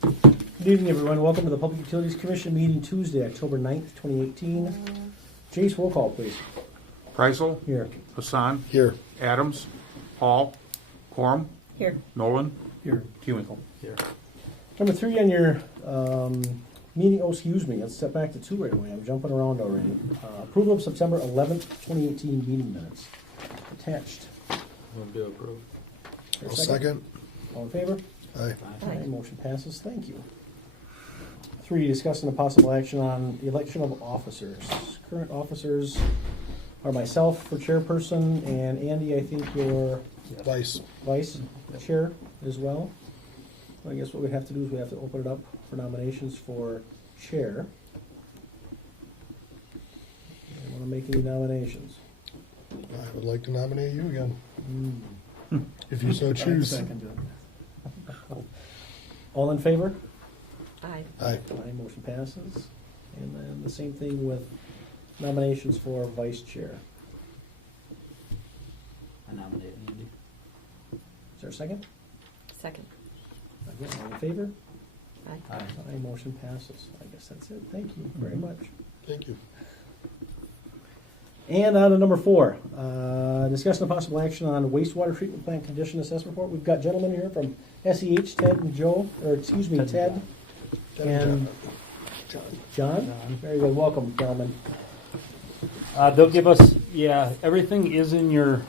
Good evening, everyone. Welcome to the Public Utilities Commission meeting Tuesday, October 9th, 2018. Jace, roll call, please. Preisel. Here. Hassan. Here. Adams. Paul. Quorum. Here. Nolan. Here. Tewinkle. Here. Number 3 on your meeting, let's step back to 2 right away. I'm jumping around already. Approval of September 11th, 2018 meeting minutes. Attached. Move to approve. Here, I'll second. All in favor? Aye. Aye. Motion passes. Thank you. 3, discussing a possible action on the election of officers. Current officers are myself for chairperson, and Andy, I think you're Vice. vice chair as well. I guess what we have to do is we have to open it up for nominations for chair. Want to make any nominations? I would like to nominate you again. If you so choose. All in favor? Aye. Aye. Aye, motion passes. And then the same thing with nominations for vice chair. I nominate Andy. Is there a second? Second. Again, all in favor? Aye. Aye. Aye, motion passes. I guess that's it. Thank you very much. Thank you. And on to number 4, discussion of possible action on wastewater treatment plant condition assessment report. We've got gentlemen here from SEH, Ted and Joe, or excuse me, Ted and John. Very good. Welcome, gentlemen. They'll give us, everything is in your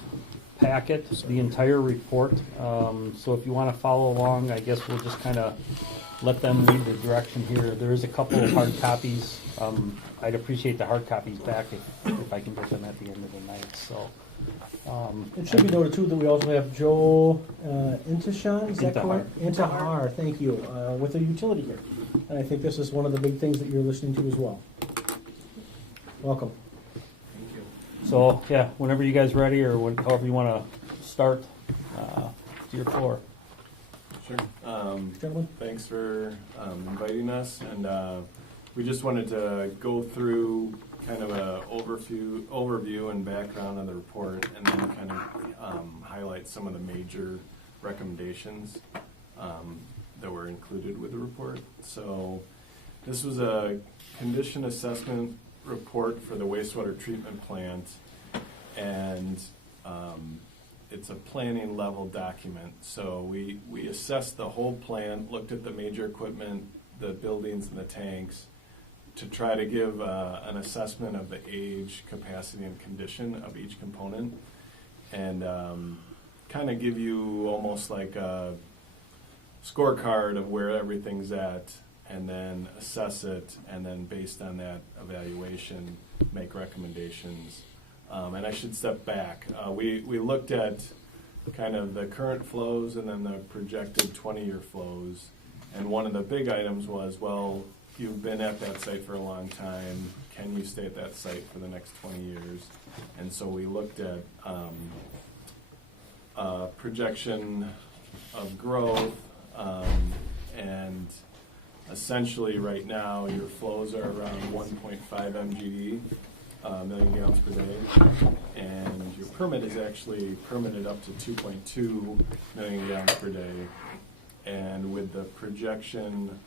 packet, the entire report. So if you want to follow along, I guess we'll just kind of let them lead the direction here. There is a couple of hard copies. I'd appreciate the hard copies back if I can get them at the end of the night. So It should be noted too that we also have Joe Intishan, is that Intihar. correct? Intihar, thank you, with the utility here. And I think this is one of the big things that you're listening to as well. Welcome. So whenever you guys ready, or however you want to start, to your floor. Sure. Gentlemen? Thanks for inviting us, and we just wanted to go through kind of a overview and background of the report, and then kind of highlight some of the major recommendations that were included with the report. So this was a condition assessment report for the wastewater treatment plant, and it's a planning level document. So we assessed the whole plant, looked at the major equipment, the buildings and the tanks, to try to give an assessment of the age, capacity, and condition of each component, and kind of give you almost like a scorecard of where everything's at, and then assess it, and then based on that evaluation, make recommendations. And I should step back. We looked at kind of the current flows and then the projected 20-year flows. And one of the big items was, well, you've been at that site for a long time. Can you stay at that site for the next 20 years? And so we looked at projection of growth, and essentially right now your flows are around 1.5 MGD, million gallons per day, and your permit is actually permitted up to 2.2 million gallons per day. And with the projection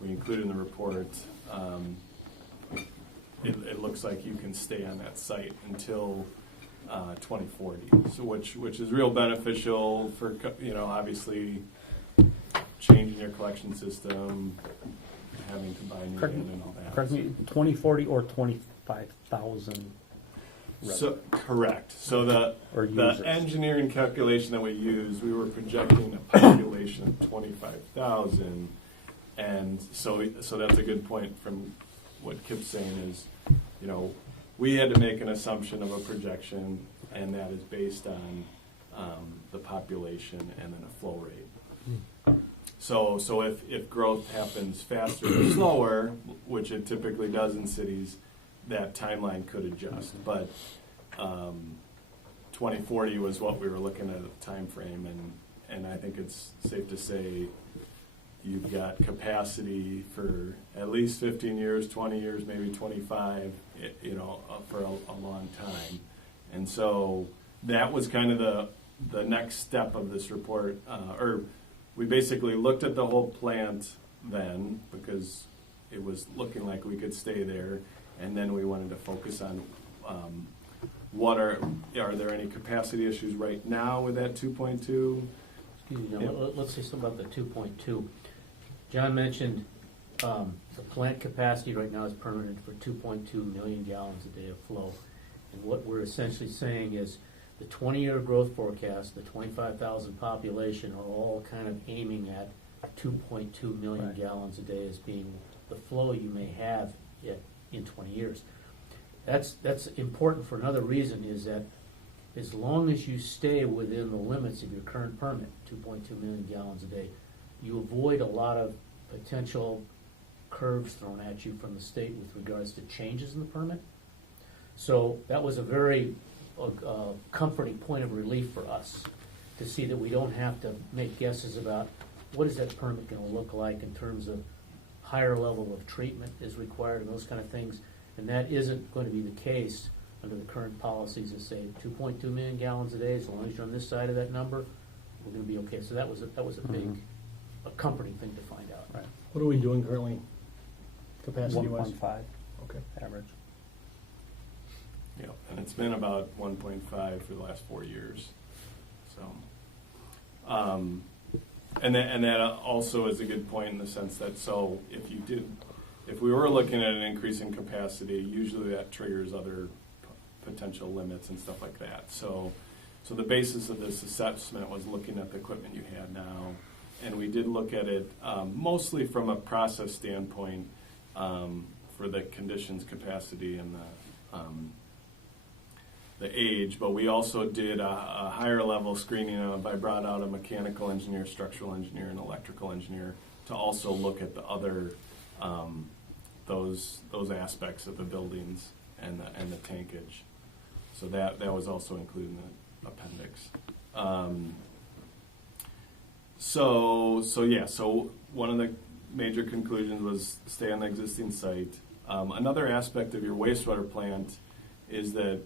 we include in the report, it looks like you can stay on that site until 2040. So which is real beneficial for, obviously changing your collection system, having to buy new and all that. Correct me, 2040 or 25,000. So correct. So the users. engineering calculation that we used, we were projecting a population of 25,000, and so that's a good point from what Kip's saying is, we had to make an assumption of a projection, and that is based on the population and then a flow rate. So if growth happens faster or slower, which it typically does in cities, that timeline could adjust. But 2040 was what we were looking at the time frame, and I think it's safe to say you've got capacity for at least 15 years, 20 years, maybe 25, for a long time. And so that was kind of the next step of this report, or we basically looked at the whole plant then, because it was looking like we could stay there, and then we wanted to focus on are there any capacity issues right now with that 2.2? Excuse me, now, Yeah. let's say something about the 2.2. John mentioned the plant capacity right now is permitted for 2.2 million gallons a day of flow. And what we're essentially saying is the 20-year growth forecast, the 25,000 population are all kind of aiming at 2.2 million Right. gallons a day as being the flow you may have in 20 years. That's important for another reason, is that as long as you stay within the limits of your current permit, 2.2 million gallons a day, you avoid a lot of potential curves thrown at you from the state with regards to changes in the permit. So that was a very comforting point of relief for us, to see that we don't have to make guesses about what is that permit going to look like in terms of higher level of treatment is required and those kind of things. And that isn't going to be the case under the current policies that say 2.2 million gallons a day. As long as you're on this side of that number, we're going to be okay. So that was a big, a comforting thing to find out. Right. What are we doing currently, capacity-wise? 1.5 Okay. average. Yeah, and it's been about 1.5 for the last 4 years. So, and that also is a good point in the sense that, so if we were looking at an increase in capacity, usually that triggers other potential limits and stuff like that. So the basis of this assessment was looking at the equipment you had now, and we did look at it mostly from a process standpoint for the conditions, capacity, and the age, but we also did a higher level screening. I brought out a mechanical engineer, structural engineer, and electrical engineer to also look at the other those aspects of the buildings and the tankage. So that was also included in the appendix. So one of the major conclusions was stay on the existing site. Another aspect of your wastewater plant is that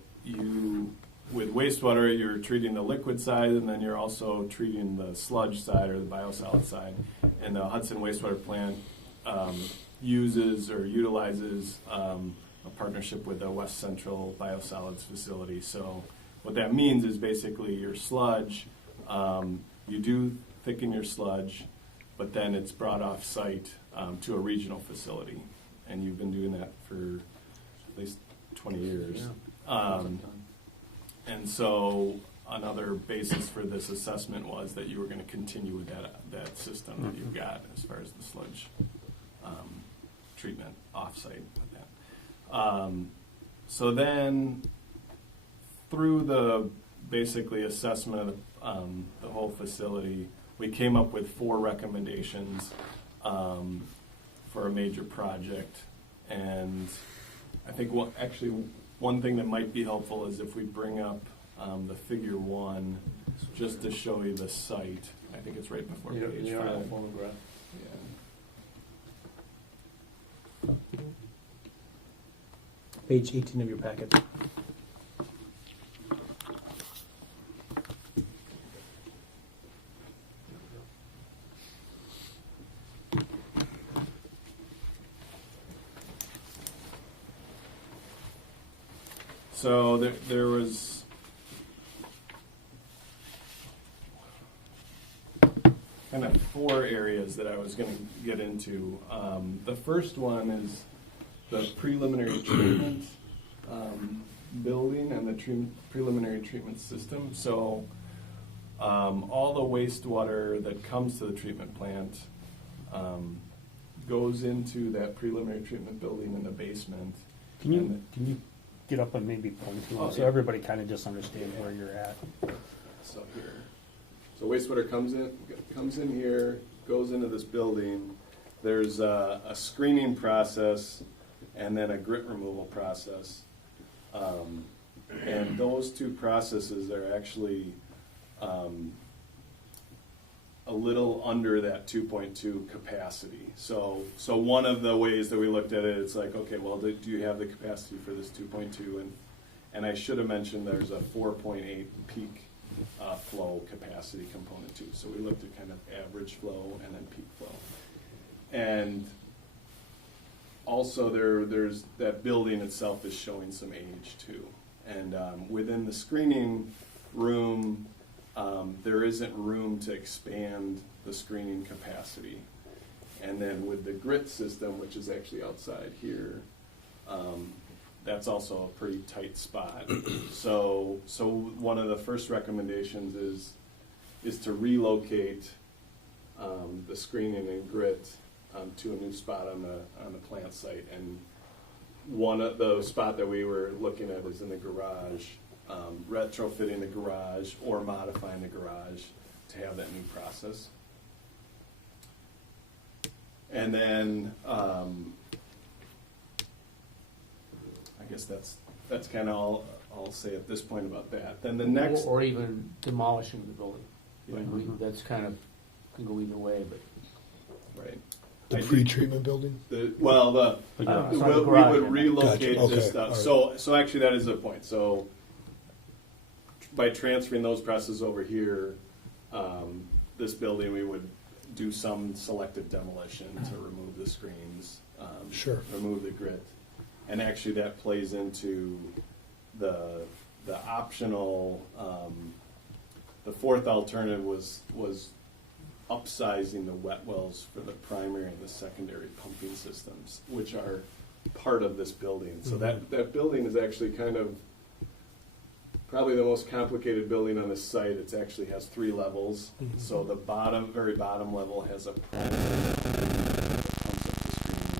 with wastewater, you're treating the liquid side, and then you're also treating the sludge side or the biosolid side. And the Hudson wastewater plant uses or utilizes a partnership with the West Central Biosolids facility. So what that means is basically your sludge, you do thicken your sludge, but then it's brought off site to a regional facility. And you've been doing that for at least 20 years. Yeah. And so another basis for this assessment was that you were going to continue with that system that you've got as far as the sludge treatment offsite with that. So then through the basically assessment of the whole facility, we came up with 4 recommendations for a major project. And I think one thing that might be helpful is if we bring up the figure 1, just to show you the site. I think it's right before page 5. Photograph. Yeah. Page 18 of your packet. So there was kind of 4 areas that I was going to get into. The first one is the preliminary treatment building and the preliminary treatment system. So all the wastewater that comes to the treatment plant goes into that preliminary treatment building in the basement. Can you get up and maybe point to Oh, it so yeah. everybody kind of just understands where you're at? So here, so wastewater comes in here, goes into this building. There's a screening process and then a grit removal process, and those 2 processes are actually a little under that 2.2 capacity. So one of the ways that we looked at it, it's like, okay, well, do you have the capacity for this 2.2? And I should have mentioned there's a 4.8 peak flow capacity component too. So we looked at kind of average flow and then peak flow. And also there's that building itself is showing some age too. And within the screening room, there isn't room to expand the screening capacity. And then with the grit system, which is actually outside here, that's also a pretty tight spot. So one of the first recommendations is to relocate the screening and grit to a new spot on the plant site. And one of the spot that we were looking at is in the garage, retrofitting the garage or modifying the garage to have that new process. And then I guess that's kind of all I'll say at this point about that. Then the next, Or even demolishing the building. Yeah. That's kind of, can go either way, but. right. The pre-treatment building? The We garage, would yeah. relocate Gotcha, this okay, stuff. all So actually that is a point. So by transferring those presses over here, this building, we would do some selective demolition to remove the screens, Sure. remove the grit. And actually that plays into the optional, the fourth alternative was upsizing the wet wells for the primary and the secondary pumping systems, which are part of this building. So that building is actually kind of probably the most complicated building on this site. It actually has 3 levels. So the very bottom level has a primary that pumps up the screen,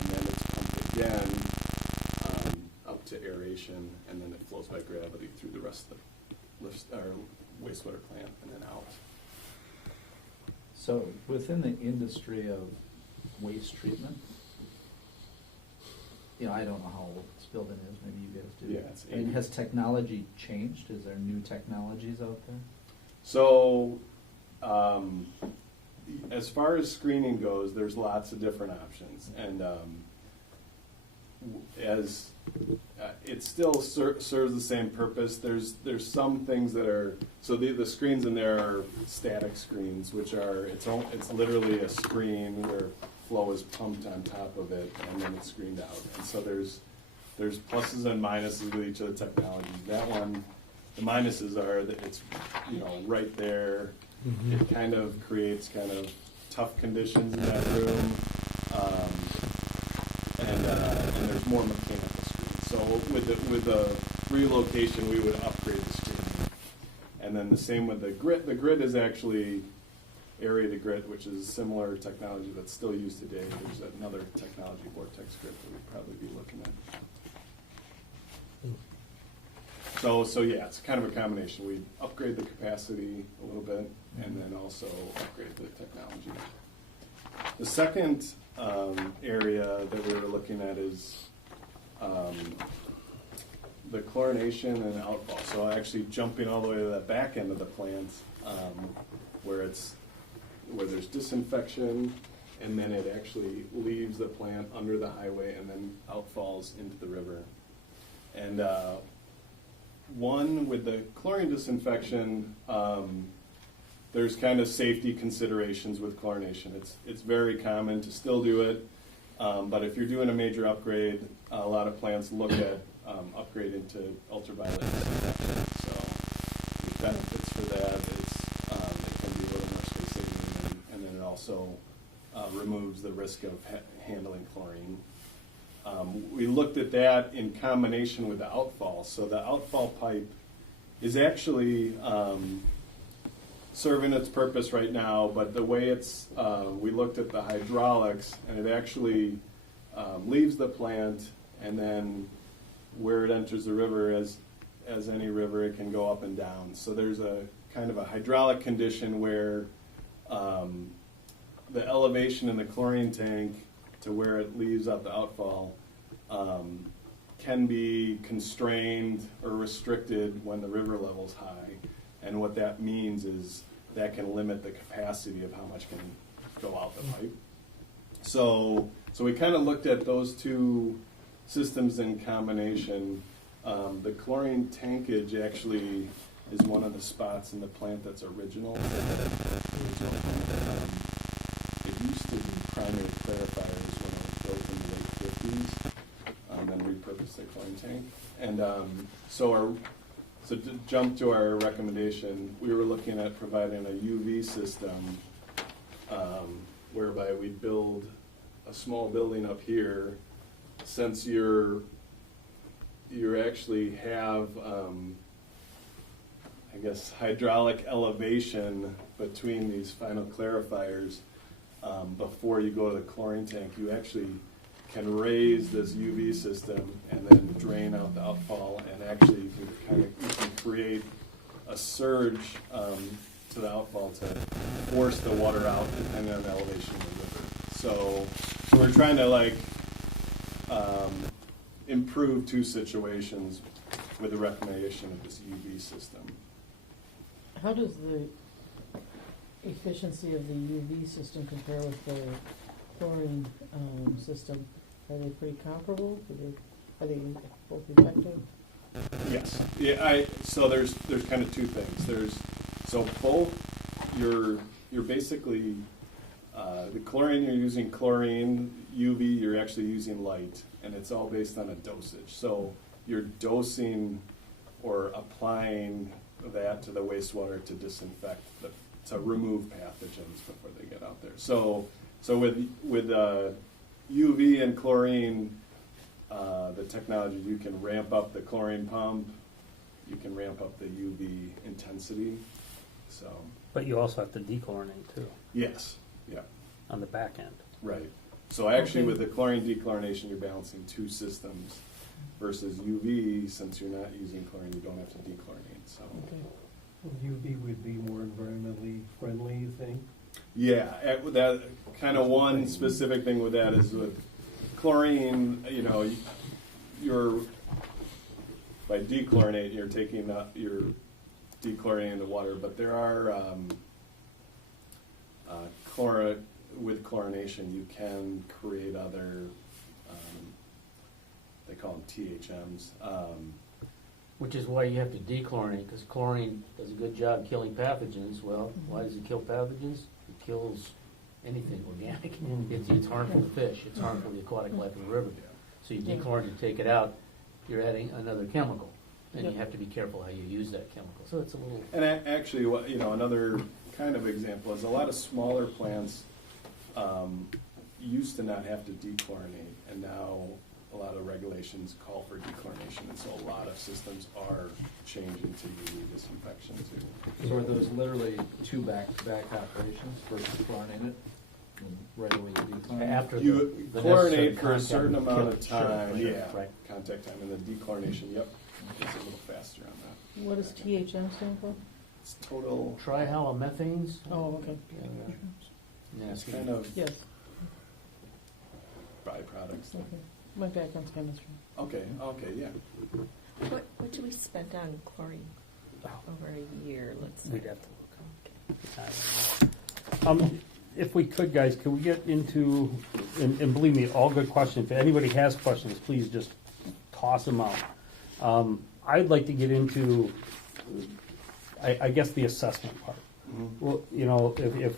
and then it's pumped again up to aeration, and then it flows by gravity through the rest of the wastewater plant and then out. So within the industry of waste treatment, I don't know how old this building is, maybe you guys do. Yeah, it's I mean, 80. has technology changed? Is there new technologies out there? So, as far as screening goes, there's lots of different options, and as it still serves the same purpose. There's some things that are the screens in there are static screens, which are it's literally a screen where flow is pumped on top of it and then it's screened out. And so there's pluses and minuses with each of the technologies. That one, the minuses are that it's right there. It kind of creates kind of tough conditions in that room, and there's more mechanical screens. So with the relocation, we would upgrade the screen, and then the same with the grit. The grit is actually aerated grit, which is similar technology that's still used today. There's another technology, vortex grit, that we'd probably be looking at. So yeah, it's kind of a combination. We upgrade the capacity a little bit, and then also upgrade the technology. The second area that we were looking at is the chlorination and outfall. So actually jumping all the way to the back end of the plant, where there's disinfection, and then it actually leaves the plant under the highway and then outfalls into the river. And one, with the chlorine disinfection, there's kind of safety considerations with chlorination. It's very common to still do it, but if you're doing a major upgrade, a lot of plants look at upgrading to ultraviolet disinfection. So the benefits for that it can be a little more space saving, and then it also removes the risk of handling chlorine. We looked at that in combination with the outfall. So the outfall pipe is actually serving its purpose right now, but the way we looked at the hydraulics, and it actually leaves the plant, and then where it enters the river, as any river, it can go up and down. So there's a kind of a hydraulic condition where the elevation in the chlorine tank to where it leaves out the outfall can be constrained or restricted when the river level's high. And what that means is that can limit the capacity of how much can go out the pipe. So we kind of looked at those two systems in combination. The chlorine tankage actually, is one of the spots in the plant that's original. It used to be primary clarifiers when it was built in the late 50s, then repurposed the chlorine tank. And so to jump to our recommendation, we were looking at providing a UV system whereby we build a small building up here. Since you actually have, I guess, hydraulic elevation between these final clarifiers, before you go to the chlorine tank, you actually can raise this UV system and then drain out the outfall, and actually you can create a surge to the outfall to force the water out depending on the elevation of the river. So we're trying to improve two situations with the recommendation of this UV system. How does the efficiency of the UV system compare with the chlorine system? Are they pretty comparable? Are they both effective? Yes. Yeah. So there's kind of two things. Both you're basically the chlorine, you're using chlorine. UV, you're actually using light, and it's all based on a dosage. So you're dosing or applying that to the wastewater to disinfect, to remove pathogens before they get out there. So with UV and chlorine, the technology, you can ramp up the chlorine pump, you can ramp up the UV intensity. So But you also have to dechlorinate too, yes, yeah, on the back end. right. So actually, Okay. with the chlorine dechlorination, you're balancing two systems versus UV. Since you're not using chlorine, you don't have to dechlorinate. So Okay. UV would be more environmentally friendly, you think? yeah, that kind of one specific thing with that is with chlorine. You're by dechlorinate, you're taking you're dechlorinating the water, but there are with chlorination, you can create other, they call them THMs. Which is why you have to dechlorinate, because chlorine does a good job killing pathogens. Well, why does it kill pathogens? It kills anything organic. It's harmful to fish. It's harmful to the aquatic life of the river. So you dechlorinate, to take it out, you're adding another chemical. And you have to be careful how you use that chemical. So it's a little... And actually, another kind of example is a lot of smaller plants used to not have to dechlorinate, and now a lot of regulations call for dechlorination, and so a lot of systems are changing to UV disinfection too. So are those literally two back-to-back operations versus chlorinated? And right away you dechlorinate? After You the chlorinate necessary for a contact certain with amount of sure, time, sure, yeah, right. contact time, and then dechlorination, yep, it's a little faster on that. What does THM stand for? It's total, Trihalomethanes. Oh, okay. it's Nasty. kind of Yes. byproducts. Okay. My background's chemistry. Okay, yeah. What do we spend on chlorine over a year, let's say? We'd have to look. If we could, guys, could we get into, and believe me, all good questions. If anybody has questions, please just toss them out. I'd like to get into, I guess, the assessment part. Well, if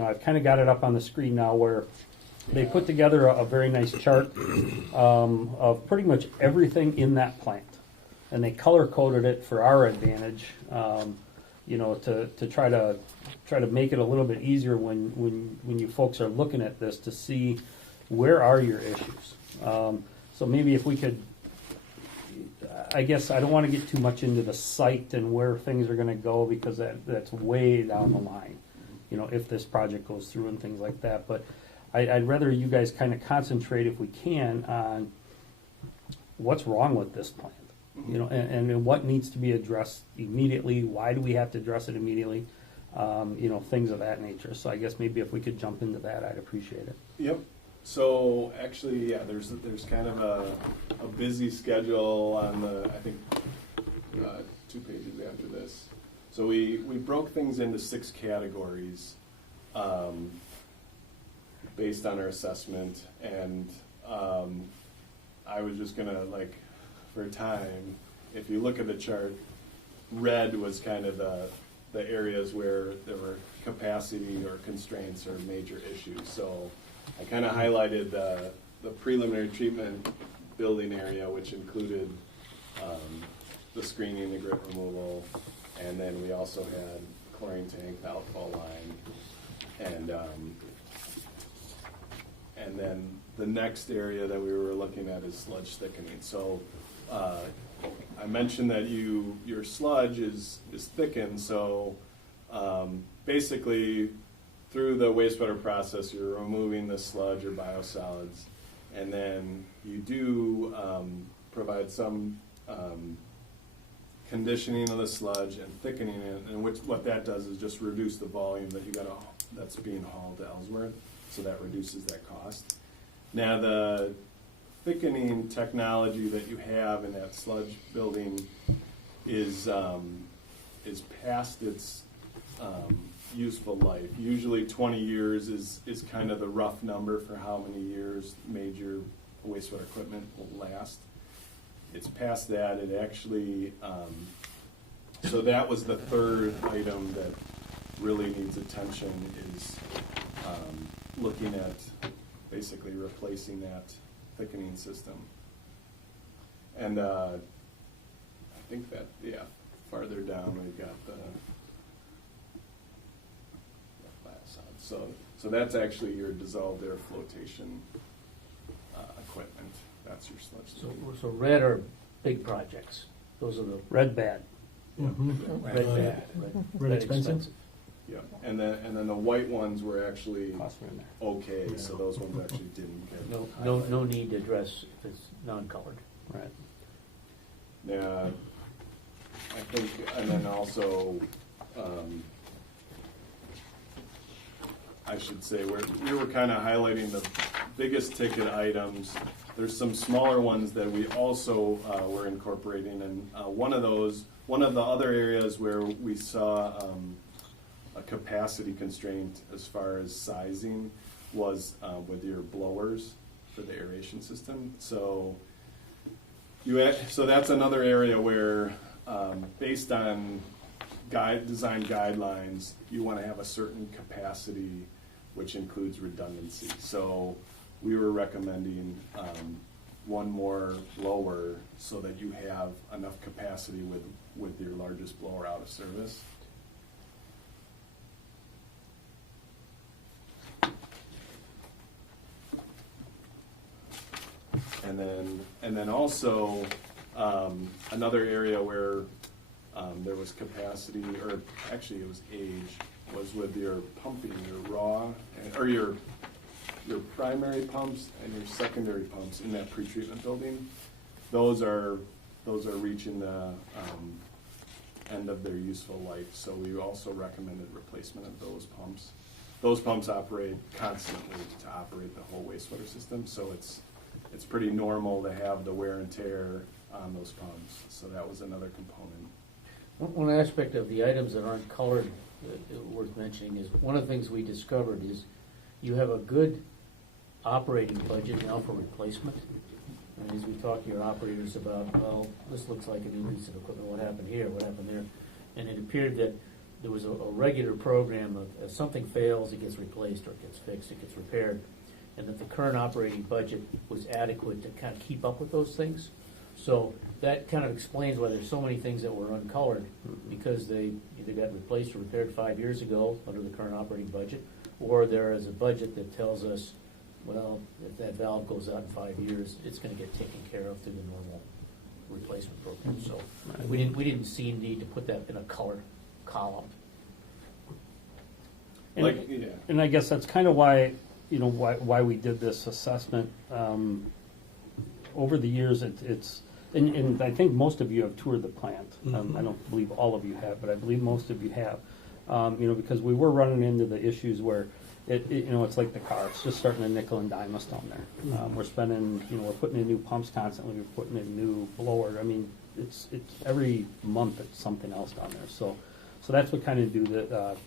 I've kind of got it up on the screen now where they put together a very nice chart of pretty much everything in that plant, and they color coded it for our advantage. To try to make it a little bit easier when you folks are looking at this to see where are your issues. So maybe if we could, I guess I don't want to get too much into the site and where things are going to go, because that's way down the line, if this project goes through and things like that. But I'd rather you guys kind of concentrate, if we can, on what's wrong with this plant, and what needs to be addressed immediately. Why do we have to address it immediately? Things of that nature. So I guess maybe if we could jump into that, I'd appreciate it. Yep. So actually, yeah, there's kind of a busy schedule on the, I think, 2 pages after this. So we broke things into 6 categories based on our assessment, and I was just gonna, for time, if you look at the chart, red was kind of the areas where there were capacity or constraints or major issues. So I kind of highlighted the preliminary treatment building area, which included the screening, the grit removal, and then we also had chlorine tank, the outfall line, and then the next area that we were looking at is sludge thickening. So I mentioned that your sludge is thickened, so basically through the wastewater process you're removing the sludge or biosolids, and then you do provide some conditioning of the sludge and thickening it, and what that does is just reduce the volume that's being hauled to Ellsworth, so that reduces that cost. Now the thickening technology that you have in that sludge building is past its useful life. Usually 20 years is kind of the rough number for how many years major wastewater equipment will last. It's past that. It actually, so that was the third item that really needs attention, is looking at basically replacing that thickening system. And I think that, farther down we've got the biosolids. So that's actually your dissolved air flotation equipment. That's your sludge. So red are big projects. Those are the Red bad. red bad. Red expensive? Yeah, and then the white ones were actually Costs are in there. okay, so those ones actually didn't get No need to address if it's non-colored. Right. Yeah, I think, and then also, I should say, we were kind of highlighting the biggest ticket items. There's some smaller ones that we also were incorporating, and one of the other areas where we saw a capacity constraint as far as sizing was with your blowers for the aeration system. So that's another area where, based on design guidelines, you want to have a certain capacity, which includes redundancy. So we were recommending one more blower so that you have enough capacity with your largest blower out of service. And then also another area where there was capacity, or actually it was age, was with your pumping, your raw, or your primary pumps and your secondary pumps in that pretreatment building. Those are reaching the end of their useful life, so we also recommended replacement of those pumps. Those pumps operate constantly to operate the whole wastewater system, so it's pretty normal to have the wear and tear on those pumps. So that was another component. One aspect of the items that aren't colored worth mentioning is one of the things we discovered is you have a good operating budget now for replacement. And as we talk to your operators about, well, this looks like a new piece of equipment, what happened here, what happened there? And it appeared that there was a regular program of if something fails, it gets replaced, or it gets fixed, it gets repaired, and that the current operating budget was adequate to kind of keep up with those things. So that kind of explains why there's so many things that were uncolored, because they either got replaced or repaired 5 years ago under the current operating budget, or there is a budget that tells us, well, if that valve goes out in 5 years, it's going to get taken care of through the normal replacement program. So we didn't see a need to put that in a colored column. And I guess that's kind of why we did this assessment. Over the years, and I think most of you have toured the plant. I don't believe all of you have, but I believe most of you have. Because we were running into the issues where it's like the car. It's just starting to nickel and dime us down there. We're spending, we're putting in new pumps constantly. We're putting in new blower. I mean, it's every month it's something else down there. So that's what kind of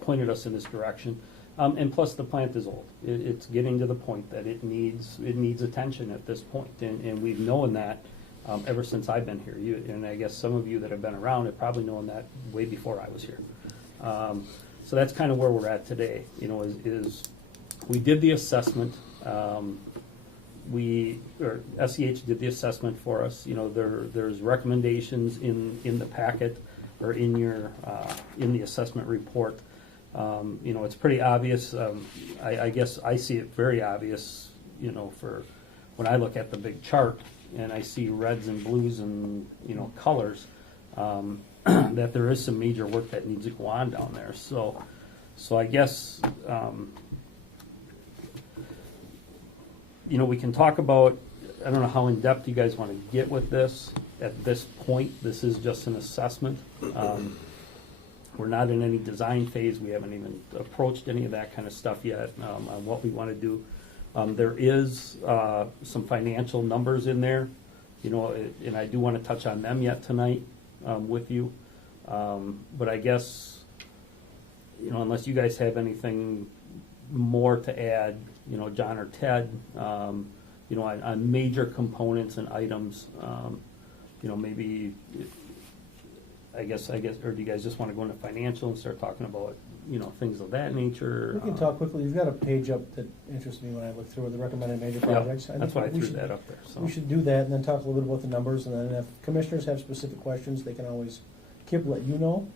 pointed us in this direction. And plus, the plant is old. It's getting to the point that it needs attention at this point, and we've known that ever since I've been here. And I guess some of you that have been around have probably known that way before I was here. So that's kind of where we're at today, is we did the assessment. SEH did the assessment for us. There's recommendations in the packet or in the assessment report. It's pretty obvious. I guess I see it very obvious, for when I look at the big chart and I see reds and blues and, colors, that there is some major work that needs to go on down there. So I guess, we can talk about, I don't know how in-depth you guys want to get with this. At this point, this is just an assessment. We're not in any design phase. We haven't even approached any of that kind of stuff yet on what we want to do. There is some financial numbers in there, and I do want to touch on them yet tonight with you. But I guess, unless you guys have anything more to add, John or Ted, on major components and items, maybe, I guess, or do you guys just want to go into financial and start talking about, things of that nature? We can talk quickly. You've got a page up that interests me when I look through the recommended major Yeah, projects. that's why I threw that up there. So We should do that and then talk a little bit about the numbers, and then if commissioners have specific questions, they can always, Kip, let you know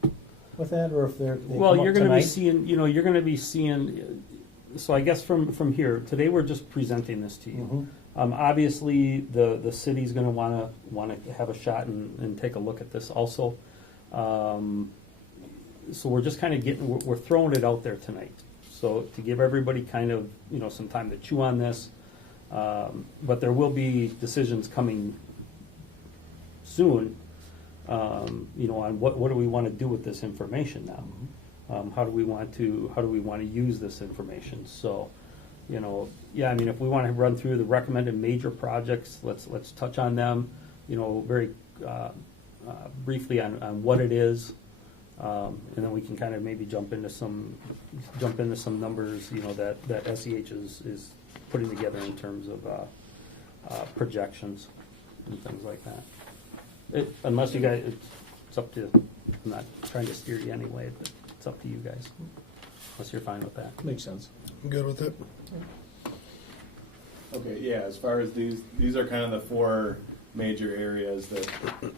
with that, or if they well, come you're up going to be tonight. seeing, you're going to be seeing. So I guess from here today, we're just presenting this to you. Mhm. Obviously, the city's going to want to have a shot and take a look at this also. So we're just kind of we're throwing it out there tonight. So to give everybody kind of some time to chew on this, but there will be decisions coming soon. On what do we want to do with this information now? How do we want to use this information? So, if we want to run through the recommended major projects, let's touch on them, very briefly on what it is, and then we can kind of maybe jump into some numbers, that SEH is putting together in terms of projections and things like that. Unless you guys, it's up to. I'm not trying to steer you anyway, but it's up to you guys. Unless you're fine with that. Makes sense. I'm good with it. Okay, yeah, as far as these are kind of the four major areas that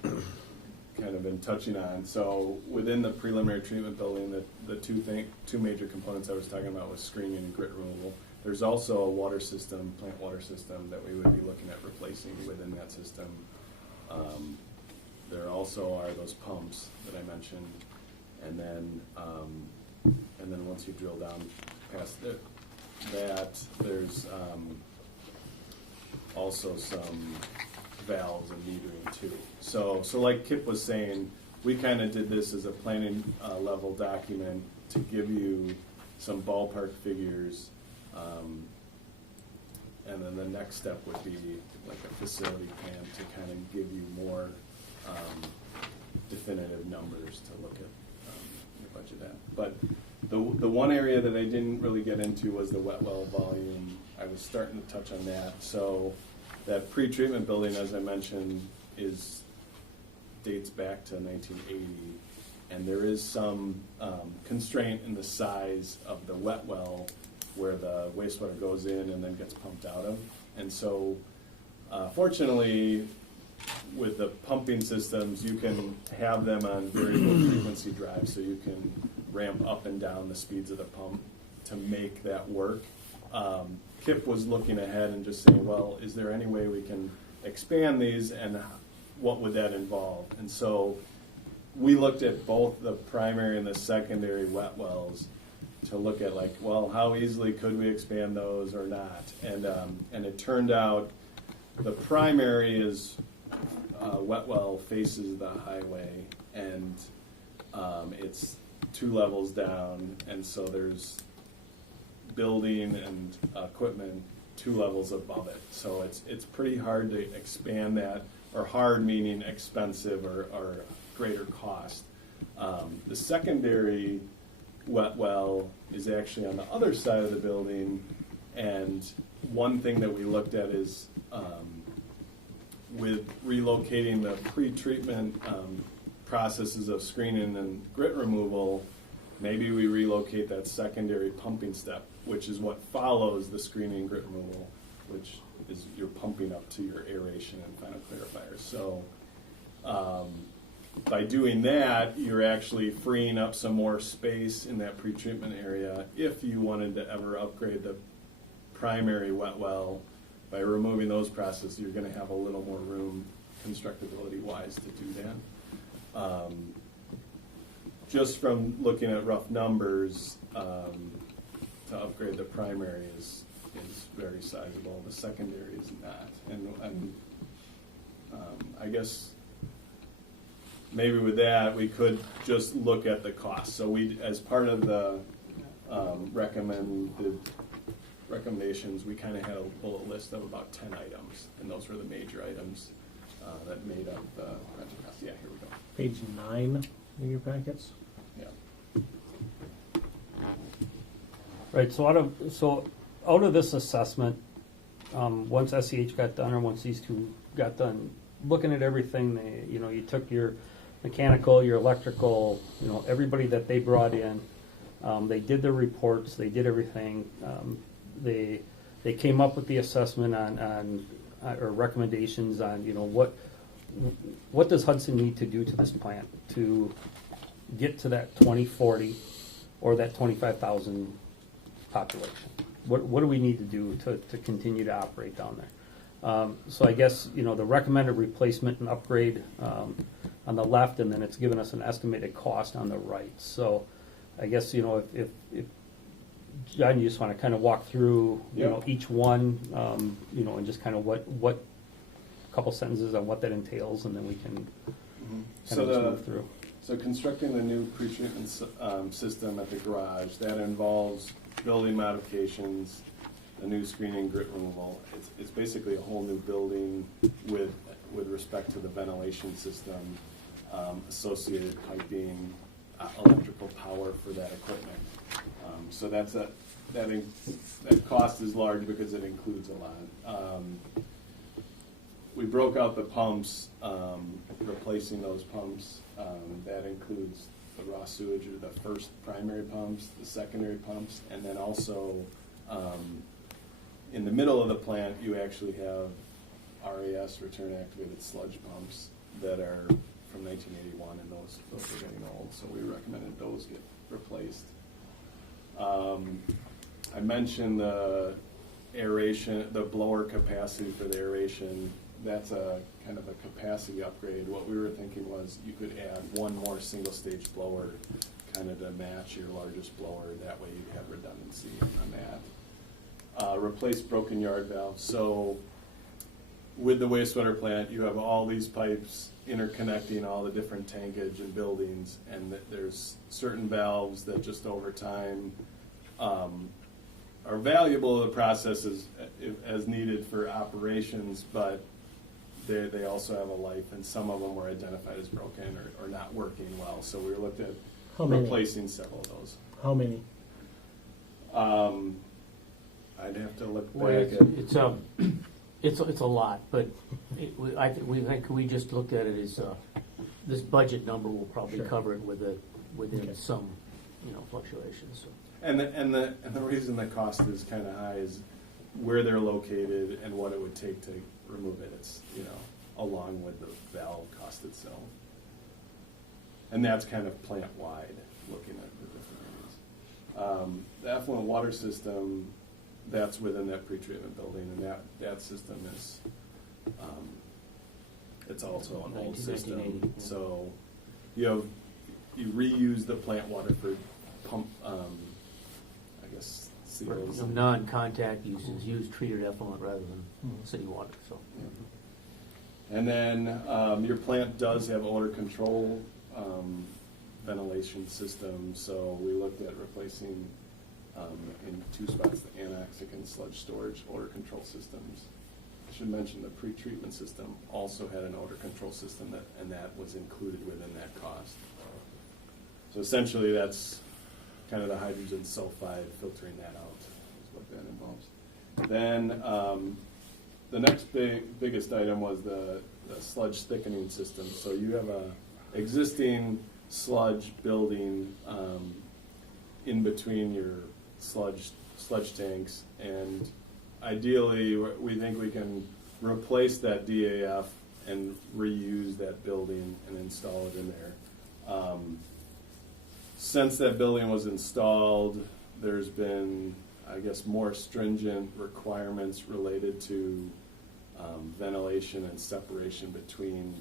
kind of been touching on. So within the preliminary treatment building, the two major components I was talking about was screening and grit removal. There's also a water system, plant water system, that we would be looking at replacing within that system. There also are those pumps that I mentioned, and then once you drill down past that, there's also some valves and metering too. So like Kip was saying, we kind of did this as a planning level document to give you some ballpark figures, and then the next step would be like a facility plan to kind of give you more definitive numbers to look at your budget at. But the one area that I didn't really get into was the wet well volume. I was starting to touch on that. So that pre-treatment building, as I mentioned, dates back to 1980, and there is some constraint in the size of the wet well where the wastewater goes in and then gets pumped out of. And so fortunately, with the pumping systems, you can have them on variable frequency drives, so you can ramp up and down the speeds of the pump to make that work. Kip was looking ahead and just saying, well, is there any way we can expand these, and what would that involve? And so we looked at both the primary and the secondary wet wells to look at, like, well, how easily could we expand those or not? And it turned out the primary is wet well faces the highway, and it's 2 levels down, and so there's building and equipment 2 levels above it. So it's pretty hard to expand that, or hard meaning expensive or greater cost. The secondary wet well is actually on the other side of the building, and one thing that we looked at is with relocating the pre-treatment processes of screening and grit removal, maybe we relocate that secondary pumping step, which is what follows the screening and grit removal, which is you're pumping up to your aeration and final clarifiers. So by doing that, you're actually freeing up some more space in that pre-treatment area if you wanted to ever upgrade the primary wet well. By removing those processes, you're going to have a little more room constructability-wise to do that. Just from looking at rough numbers, to upgrade the primary is very sizable. The secondary is not. And I guess maybe with that, we could just look at the cost. So we, as part of the recommendations, we kind of had a bullet list of about 10 items, and those were the major items that made up the project cost. Yeah, here we go. Page 9 in your packets. Yeah. Right, so out of this assessment, once SEH got done, or once these two got done, looking at everything, you took your mechanical, your electrical, everybody that they brought in, they did their reports, they did everything, they came up with the assessment on or recommendations on, what does Hudson need to do to this plant to get to that 2040 or that 25,000 population? What do we need to do to continue to operate down there? So I guess, the recommended replacement and upgrade on the left, and then it's given us an estimated cost on the right. So I guess, if John, you just want to kind of walk through, each one, and just kind of what couple sentences on what that entails, and then we can kind of just move through. So constructing the new pretreatment system at the garage, that involves building modifications, a new screening, grit removal. It's basically a whole new building with respect to the ventilation system, associated piping, electrical power for that equipment. So that cost is large because it includes a lot. We broke out the pumps, replacing those pumps. That includes the raw sewage, or the first primary pumps, the secondary pumps, and then also in the middle of the plant, you actually have RAS, return activated sludge pumps, that are from 1981, and those are getting old, so we recommended those get replaced. I mentioned the aeration, the blower capacity for the aeration. That's a kind of a capacity upgrade. What we were thinking was you could add one more single stage blower kind of to match your largest blower. That way you'd have redundancy on that. Replace broken yard valves. So with the wastewater plant, you have all these pipes interconnecting all the different tankage and buildings, and there's certain valves that just over time are valuable to the process as needed for operations, but they also have a life, and some of them were identified as broken or not working well. So we looked at replacing several of those. How many? I'd have to look Well, back at. it's a lot, but I think we just looked at it as this budget number will probably Sure. cover it within Okay. some fluctuations. So. And the reason the cost is kind of high is where they're located and what it would take to remove it. It's along with the valve cost itself, and that's kind of plant wide, looking at the different areas. The effluent water system, that's within that pretreatment building, and that system is it's also an old system. 1980, yeah. So you reuse the plant water for pump. I guess seals. For non-contact uses, use treated effluent rather than city water. So. And then your plant does have odor control ventilation system, so we looked at replacing in two spots the anoxic and sludge storage odor control systems. I should mention the pre-treatment system also had an odor control system, and that was included within that cost. So essentially that's kind of the hydrogen sulfide, filtering that out is what that involves. Then the next biggest item was the sludge thickening system. So you have a existing sludge building in between your sludge tanks, and ideally we think we can replace that DAF and reuse that building and install it in there. Since that building was installed, there's been, I guess, more stringent requirements related to ventilation and separation between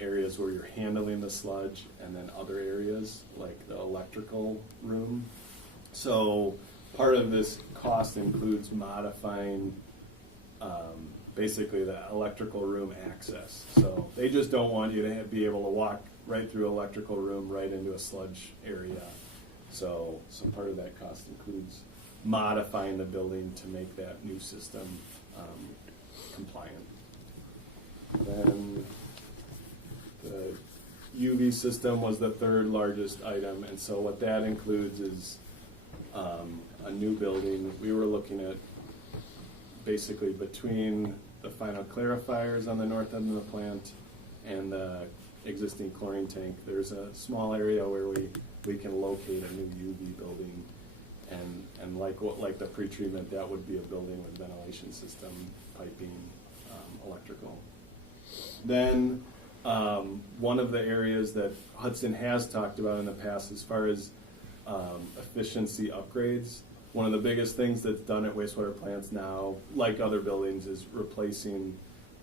areas where you're handling the sludge and then other areas like the electrical room. So part of this cost includes modifying basically the electrical room access. So they just don't want you to be able to walk right through electrical room right into a sludge area. So part of that cost includes modifying the building to make that new system compliant. Then the UV system was the third largest item, and so what that includes is a new building. We were looking at basically between the final clarifiers on the north end of the plant and the existing chlorine tank. There's a small area where we can locate a new UV building, and like the pretreatment, that would be a building with ventilation system, piping, electrical. Then one of the areas that Hudson has talked about in the past as far as efficiency upgrades, one of the biggest things that's done at wastewater plants now, like other buildings, is replacing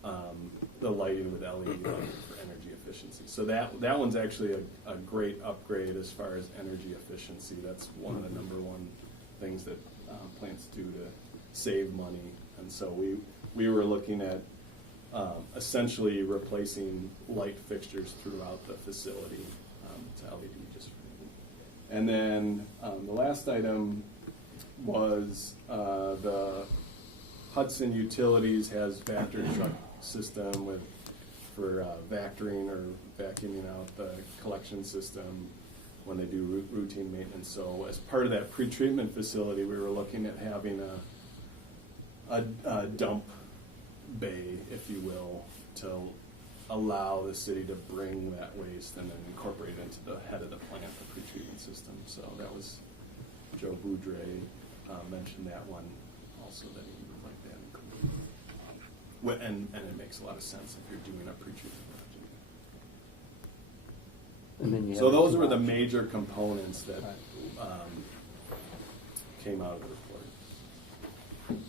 the lighting with LED lighting for energy efficiency. So that one's actually a great upgrade as far as energy efficiency. That's one of the number one things that plants do to save money. And so we were looking at essentially replacing light fixtures throughout the facility to LED just for. And then the last item was the Hudson Utilities has Vector truck system for vectoring or vacuuming out the collection system when they do routine maintenance. So as part of that pretreatment facility, we were looking at having a dump bay, if you will, to allow the city to bring that waste and then incorporate it into the head of the plant, the pretreatment system. So that was Joe Boudre mentioned that one also, that he would like that included. And it makes a lot of sense if you're doing a pretreatment project. And then you So have those two were the options. major components that came out of the report.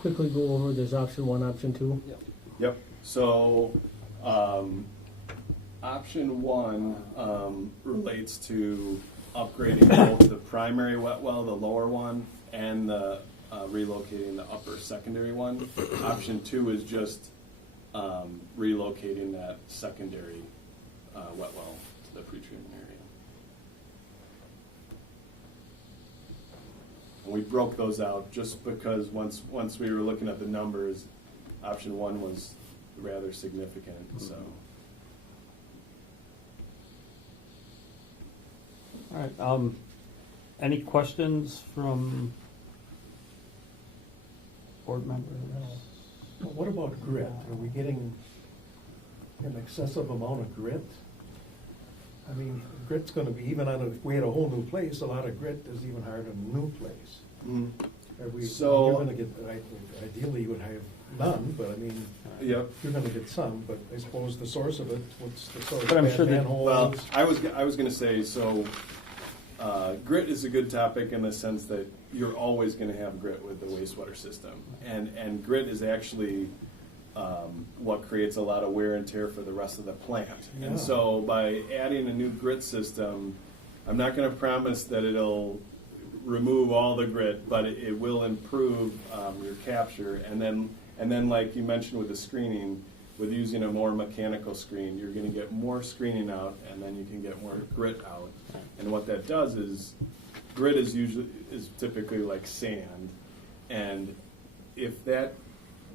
Quickly go over, there's option one, option two. Yep. So option one relates to upgrading both the primary wet well, the lower one, and the relocating the upper secondary one. Option two is just relocating that secondary wet well to the pretreatment area. And we broke those out just because once we were looking at the numbers, option one was rather significant. So. All right, any questions from board members? Well, what about grit? Are we getting an excessive amount of grit? I mean, grit's gonna be, even on if we had a whole new place, a lot of grit is even hard on a new place. Are we, So- you're gonna get, ideally you would have none, but I mean, Yep. you're gonna get some, but I suppose the source of it, what's the source? But I'm Bad sure that- manholes? Well, I was going to say, so grit is a good topic in the sense that you're always going to have grit with the wastewater system, and grit is actually what creates a lot of wear and tear for the rest of the plant. Yeah. And so by adding a new grit system, I'm not going to promise that it'll remove all the grit, but it will improve your capture. And then like you mentioned with the screening, with using a more mechanical screen, you're going to get more screening out, and then you can get more grit out. And what that does is, grit is typically like sand, and if that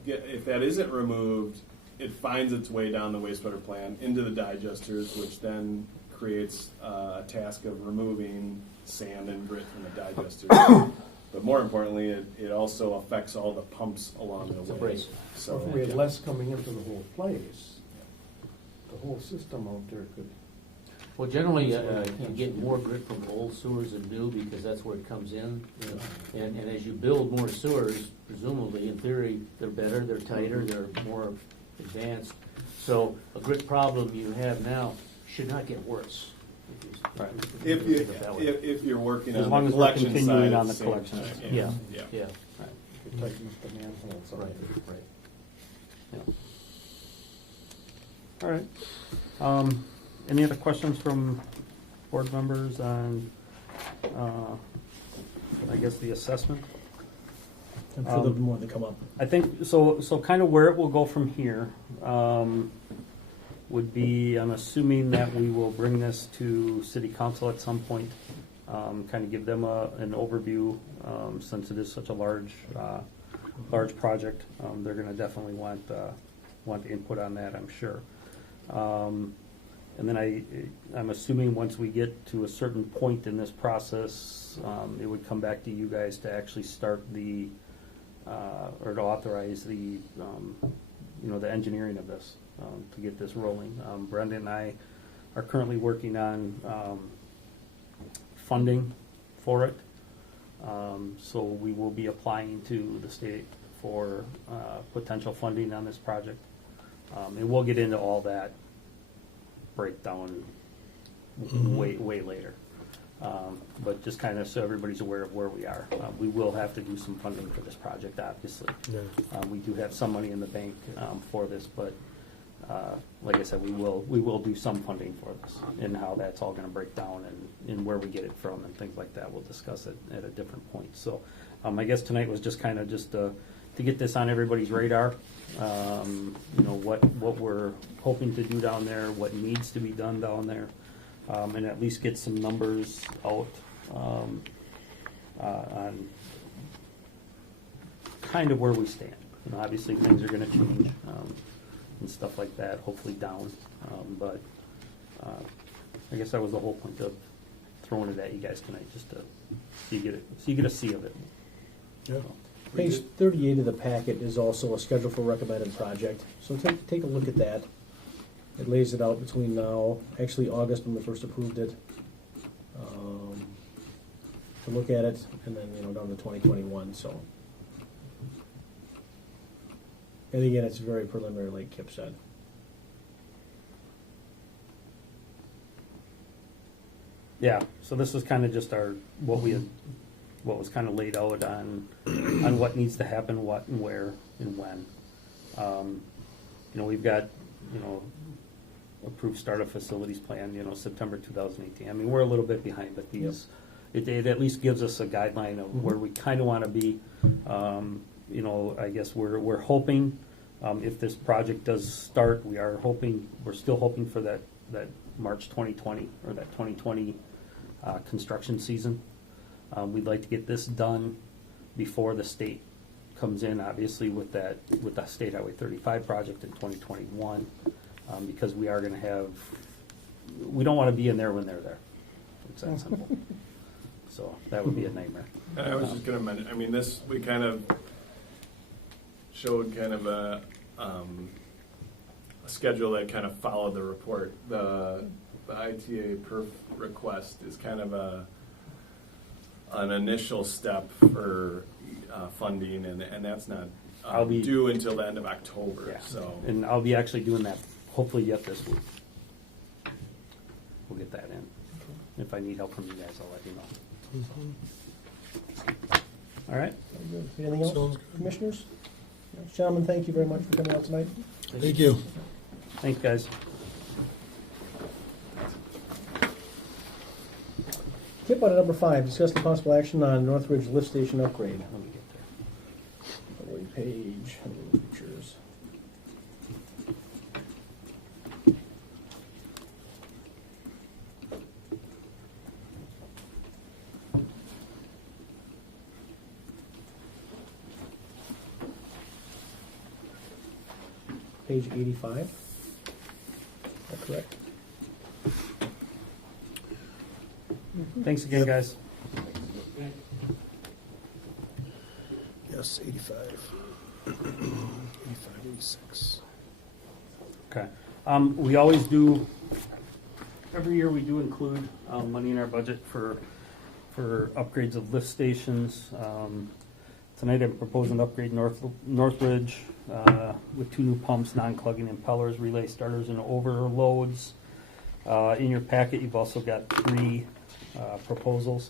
isn't removed, it finds its way down the wastewater plant into the digesters, which then creates a task of removing sand and grit from the digesters. But more importantly, it also affects all the pumps along the It's way. abrasive. So So if we had less coming into the whole place, the whole system out there could, Well, generally, you get more grit from old sewers than new, because that's where it comes in. And as you build more sewers, presumably, in theory, they're better, they're tighter, they're more advanced. So a grit problem you have now should not get worse. Right. if think of it that way. if you're working As on long the as we're collection continuing side on at the same collection time, side. Yeah, yeah. yeah, could tighten up the manhole side. right, right. All right. Any other questions from board members on, I guess, the assessment? I'm sure there'll be more that come up. I think, so kind of where it will go from here, would be, I'm assuming that we will bring this to city council at some point, kind of give them an overview, since it is such a large project. They're gonna definitely want input on that, I'm sure. And then I'm assuming once we get to a certain point in this process, it would come back to you guys to actually start or to authorize the engineering of this, to get this rolling. Brenda and I are currently working on funding for it. So we will be applying to the state for potential funding on this project. And we'll get into all that breakdown way later. But just kind of so everybody's aware of where we are. We will have to do some funding for this project, obviously. We do have some money in the bank for this, but like I said, we will do some funding for this, and how that's all going to break down and where we get it from and things like that. We'll discuss it at a different point. So I guess tonight was just kind of to get this on everybody's radar. What we're hoping to do down there, what needs to be done down there, and at least get some numbers out on kind of where we stand. Obviously, things are going to change and stuff like that, hopefully down. But I guess that was the whole point of throwing it at you guys tonight, just to so you get a see of it. Yeah. Page 38 of the packet is also a schedule for recommended project, so take a look at that. It lays it out between now, actually August when we first approved it, to look at it, and then, down to 2021, so. And again, it's very preliminary, like Kip said. Yeah, so this is kind of just what was kind of laid out on what needs to happen, what and where and when. We've got, approved startup facilities plan, September 2018. I mean, we're a little bit behind, but it at least gives us a guideline of where we kind of want to be. I guess we're hoping, if this project does start, we're still hoping for that March 2020 or that 2020 construction season. We'd like to get this done before the state comes in, obviously, with the State Highway 35 project in 2021, because we are going to we don't want to be in there when they're there. It's that simple. So that would be a nightmare. And I was just going to mention, this, we kind of showed kind of a schedule that kind of followed the report. The ITA perf request is kind of an initial step for funding, and that's not due until the end of October. Yeah. So, And I'll be actually doing that hopefully yet this week. We'll get that in. If I need help from you guys, I'll let you know. All right. Anything else, Sounds good. commissioners? Gentlemen, thank you very much for coming out tonight. Thank you. Thanks, guys. Tip on number 5, discuss the possible action on Northridge Lift Station upgrade. Let me get there. Away page, pictures. Page 85. Is that correct? Thanks again, guys. Yes, 85. 85, 86. Okay. We always do, every year we do include money in our budget for upgrades of lift stations. Tonight I'm proposing to upgrade Northridge with 2 new pumps, non-clugging impellers, relay starters, and overloads. In your packet, you've also got 3 proposals.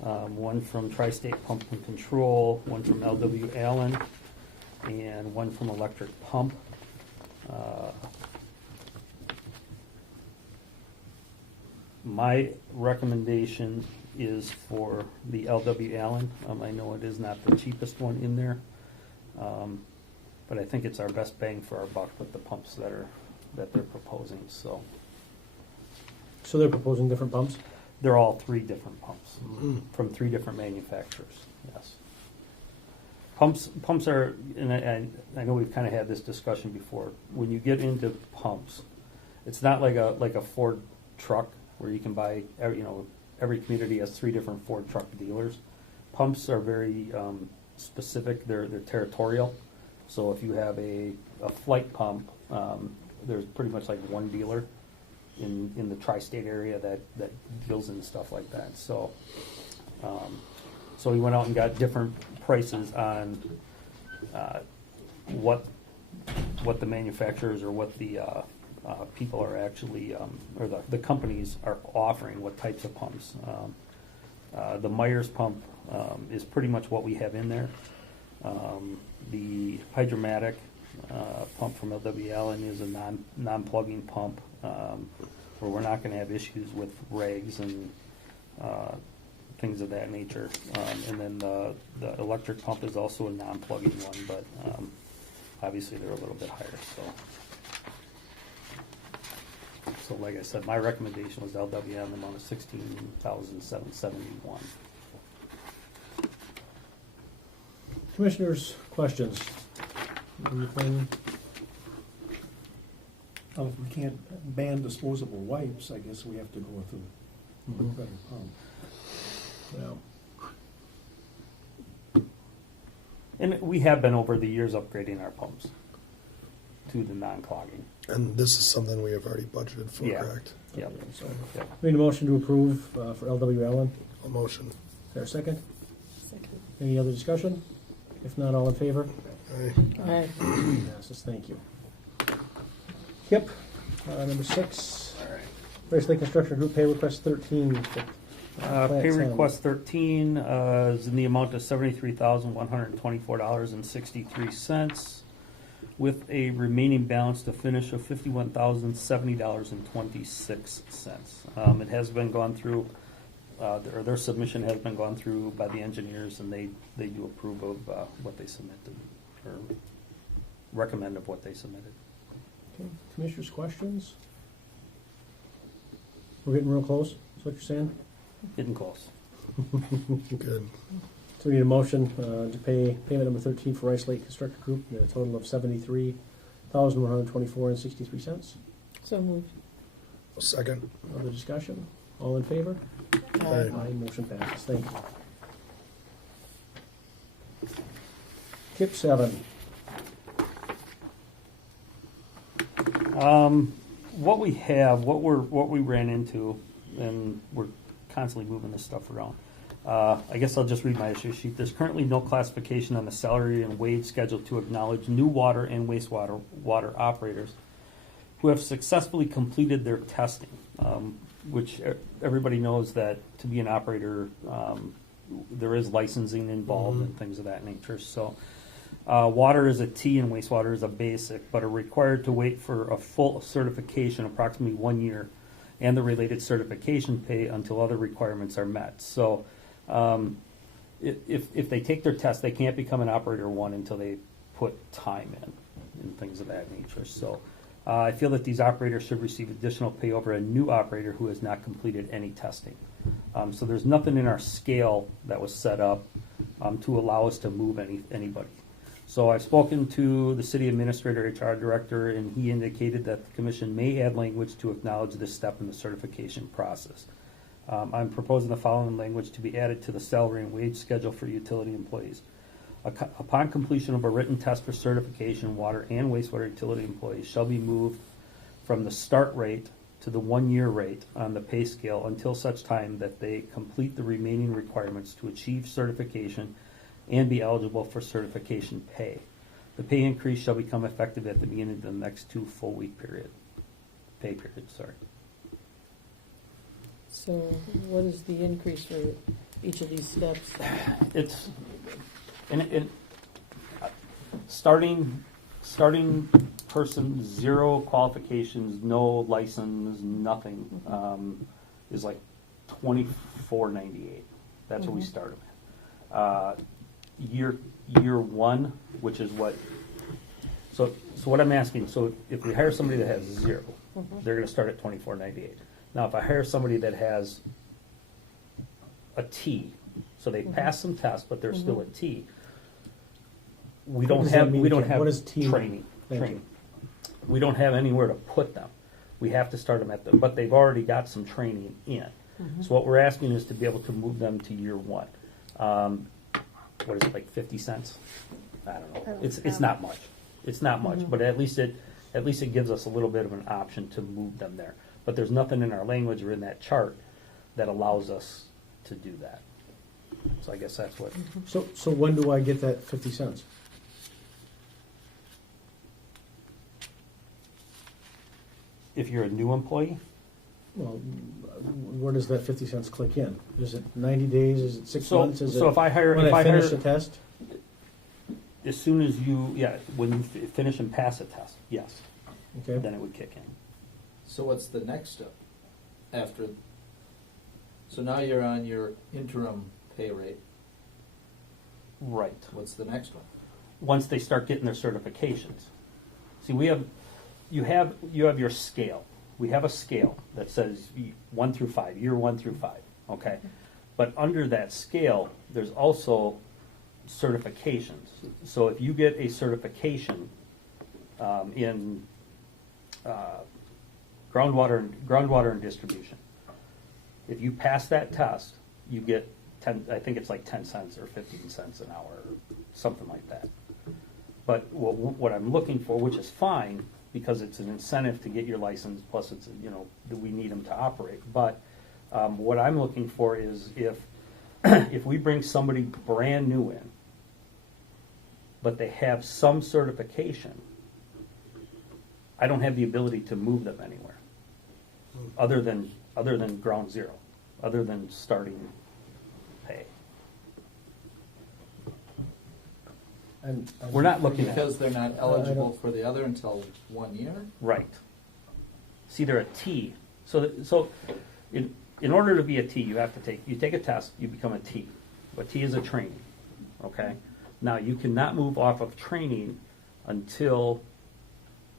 One from Tri-State Pump and Control, one from LW Allen, and one from Electric Pump. My recommendation is for the LW Allen. I know it is not the cheapest one in there, but I think it's our best bang for our buck with the pumps that they're proposing. So So they're proposing different pumps? they're all 3 different pumps from 3 different manufacturers. Yes. Pumps are, and I know we've kind of had this discussion before. When you get into pumps, it's not like a Ford truck where you can buy. Every community has 3 different Ford truck dealers. Pumps are very specific. They're territorial. So if you have a flight pump, there's pretty much like one dealer in the tri-state area that deals in stuff like that. So so we went out and got different prices on what the manufacturers or what the people are actually, or the companies are offering, what types of pumps. The Myers pump is pretty much what we have in there. The Hydromatic pump from LW Allen is a non-plugging pump where we're not going to have issues with regs and things of that nature. And then the electric pump is also a non-plugging one, but obviously they're a little bit higher. So like I said, my recommendation was LW on the amount of $16,771. Commissioners, questions? Anything? Well, if we can't ban disposable wipes, I guess we have to go with a better pump. Yeah. And we have been over the years upgrading our pumps to the non-clogging. And this is something we have already budgeted for, Yeah. correct? Yep. So, Yep. need a motion to approve for LW Allen. A motion. Is there a second? Second. Any other discussion? If not, all in favor? Aye. Aye. Passes, thank you. Kip, number 6. Rice Lake Construction Group pay request 13. Pay request 13 is in the amount of $73,124.63 with a remaining balance to finish of $51,070.26. It has been gone through, or their submission has been gone through by the engineers, and they do approve of what they submitted, or recommend of what they submitted. Okay. Commissioners, questions? We're getting real close, is what you're saying? Getting close. Good. So we need a motion to pay payment number 13 for Rice Lake Construction Group, a total of $73,124.63. So moved. A second. Other discussion? All in favor? Aye. Aye, motion passes. Thank you. Kip 7. What we ran into, and we're constantly moving this stuff around. I guess I'll just read my issue sheet. There's currently no classification on the salary and wage schedule to acknowledge new water and wastewater operators who have successfully completed their testing, which everybody knows that to be an operator, there is licensing involved and things of that nature. So water is a T and wastewater is a basic, but are required to wait for a full certification, approximately 1 year, and the related certification pay until other requirements are met. So if they take their test, they can't become an operator 1 until they put time in and things of that nature. So I feel that these operators should receive additional pay over a new operator who has not completed any testing. So there's nothing in our scale that was set up to allow us to move anybody. So I've spoken to the city administrator, HR director, and he indicated that the commission may add language to acknowledge this step in the certification process. I'm proposing the following language to be added to the salary and wage schedule for utility employees. Upon completion of a written test for certification, water and wastewater utility employees shall be moved from the start rate to the 1-year rate on the pay scale until such time that they complete the remaining requirements to achieve certification and be eligible for certification pay. The pay increase shall become effective at the beginning of the next 2 full week pay periods, sorry. So what is the increase for each of these steps? It's, starting person, 0 qualifications, no license, nothing, is like $24.98. That's what we start them at. Year 1, which is what, so what I'm asking, so if we hire somebody that has 0, they're gonna start at $24.98. Now, if I hire somebody that has a T, so they pass some tests, but they're still a T, we What don't does that have, mean, we don't Ken? have What is T? training. Thank you. We don't have anywhere to put them. We have to start them at but they've already got some training in. So what we're asking is to be able to move them to year 1. What is it, like 50 cents? I don't know. It's not much. It's not much, but at least it gives us a little bit of an option to move them there. But there's nothing in our language or in that chart that allows us to do that. So I guess that's what. So when do I get that 50 cents? If you're a new employee, Well, where does that 50 cents click in? Is it 90 days? Is it 6 months? Is so it if I hire, when I finish the test? as soon as you, when you finish and pass a test, yes, Okay. then it would kick in. So what's the next step after? So now you're on your interim pay rate. Right. What's the next one? Once they start getting their certifications. See, you have your scale. We have a scale that says 1 through 5, year 1 through 5, okay? But under that scale, there's also certifications. So if you get a certification in groundwater and distribution, if you pass that test, you get 10, I think it's like 10 cents or 15 cents an hour, or something like that. But what I'm looking for, which is fine, because it's an incentive to get your license, plus it's, that we need them to operate. But what I'm looking for is if we bring somebody brand new in, but they have some certification, I don't have the ability to move them anywhere, other than ground zero, other than starting pay. We're not looking at Because they're not eligible for the other until 1 year? right. See, they're a T. So in order to be a T, you take a test, you become a T. A T is a training, okay? Now, you cannot move off of training until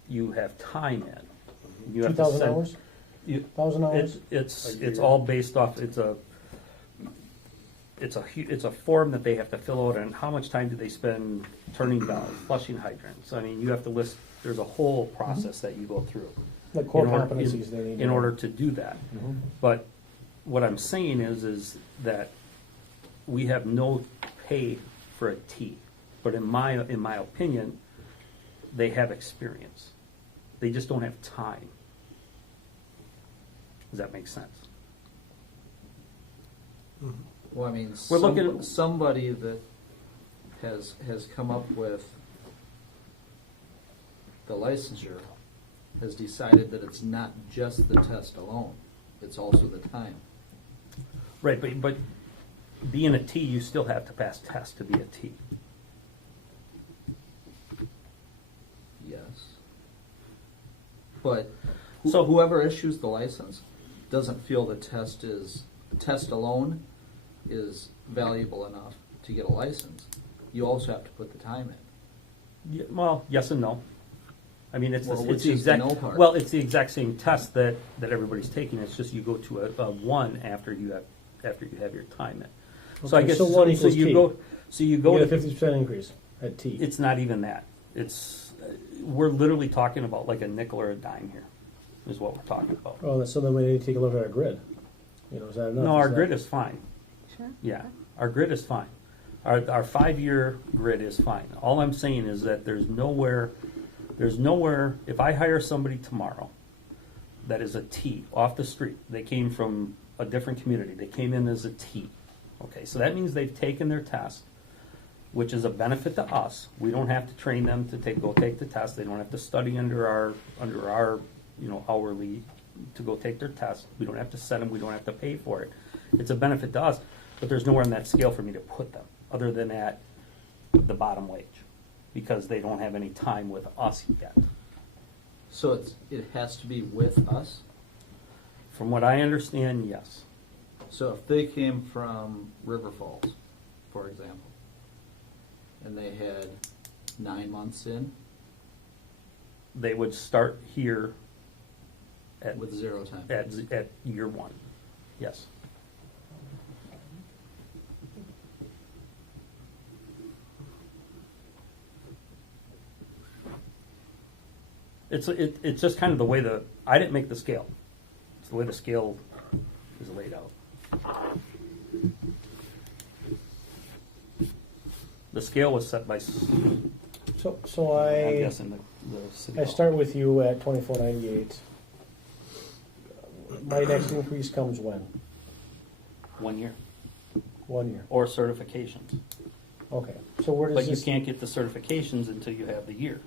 you have time in. You have to 2,000 send- hours? you- 1,000 hours? It's all based off, it's a form that they have to fill out, and how much time do they spend turning valves, flushing hydrants? I mean, you have to list, there's a whole process that you go through. The core in order- competencies they need. in order to do that. Mhm. But what I'm saying is that we have no pay for a T. But in my opinion, they have experience. They just don't have time. Does that make sense? Well, I mean, We're looking- somebody that has come up with the licensure has decided that it's not just the test alone, it's also the time. Right, but being a T, you still have to pass tests to be a T. Yes. But So- whoever issues the license doesn't feel the test alone is valuable enough to get a license. You also have to put the time in. Yeah, well, yes and no. I mean, it's Well, the which is the exact, no part? well, it's the exact same test that everybody's taking. It's just you go to a 1 after you have your time in. So I Okay, guess, so 1 equals you T. go You get a 50% increase at T. it's not even that. We're literally talking about like a nickel or a dime here, is what we're talking about. Oh, so then we need to take a look at our grid. Is that enough? No, our that- grid is fine. Sure. Yeah, our grid is fine. Our 5-year grid is fine. All I'm saying is that there's nowhere, if I hire somebody tomorrow that is a T off the street, they came from a different community, they came in as a T. Okay, so that means they've taken their test, which is a benefit to us. We don't have to train them to go take the test. They don't have to study under our hourly to go take their test. We don't have to send them. We don't have to pay for it. It's a benefit to us, but there's nowhere on that scale for me to put them other than at the bottom wage because they don't have any time with us yet. So it has to be with us? From what I understand, yes. So if they came from River Falls, for example, and they had 9 months in They would start here at with 0 time. at year 1. Yes. It's just kind of the way I didn't make the scale. It's the way the scale is laid out. The scale was set by, So I'm I guessing, the city. I hall. start with you at 24.98. My next increase comes when? 1 year 1 year. or certifications, Okay. So where does but you this? can't get the certifications until you have the year.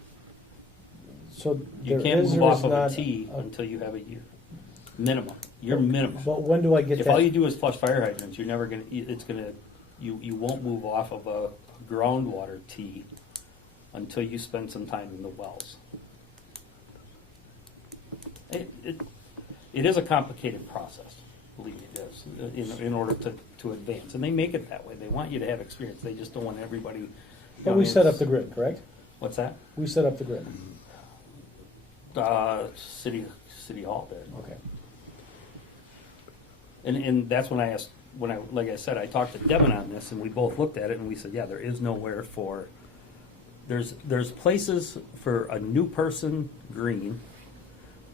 So You there can't is move or off is of a not T until you have a year. Minimum. Your minimum. But when do I get If that? all you do is flush fire hydrants, you're never gonna. You won't move off of a groundwater T until you spend some time in the wells. It is a complicated process. Believe me, it is in order to advance, and they make it that way. They want you to have experience. They just don't want everybody. But we set up the grid, correct? What's that? We set up the grid. City Hall did. Okay. And that's when I asked, like I said, I talked to Devin on this, and we both looked at it, and we said, yeah, there is nowhere for, there's places for a new person green,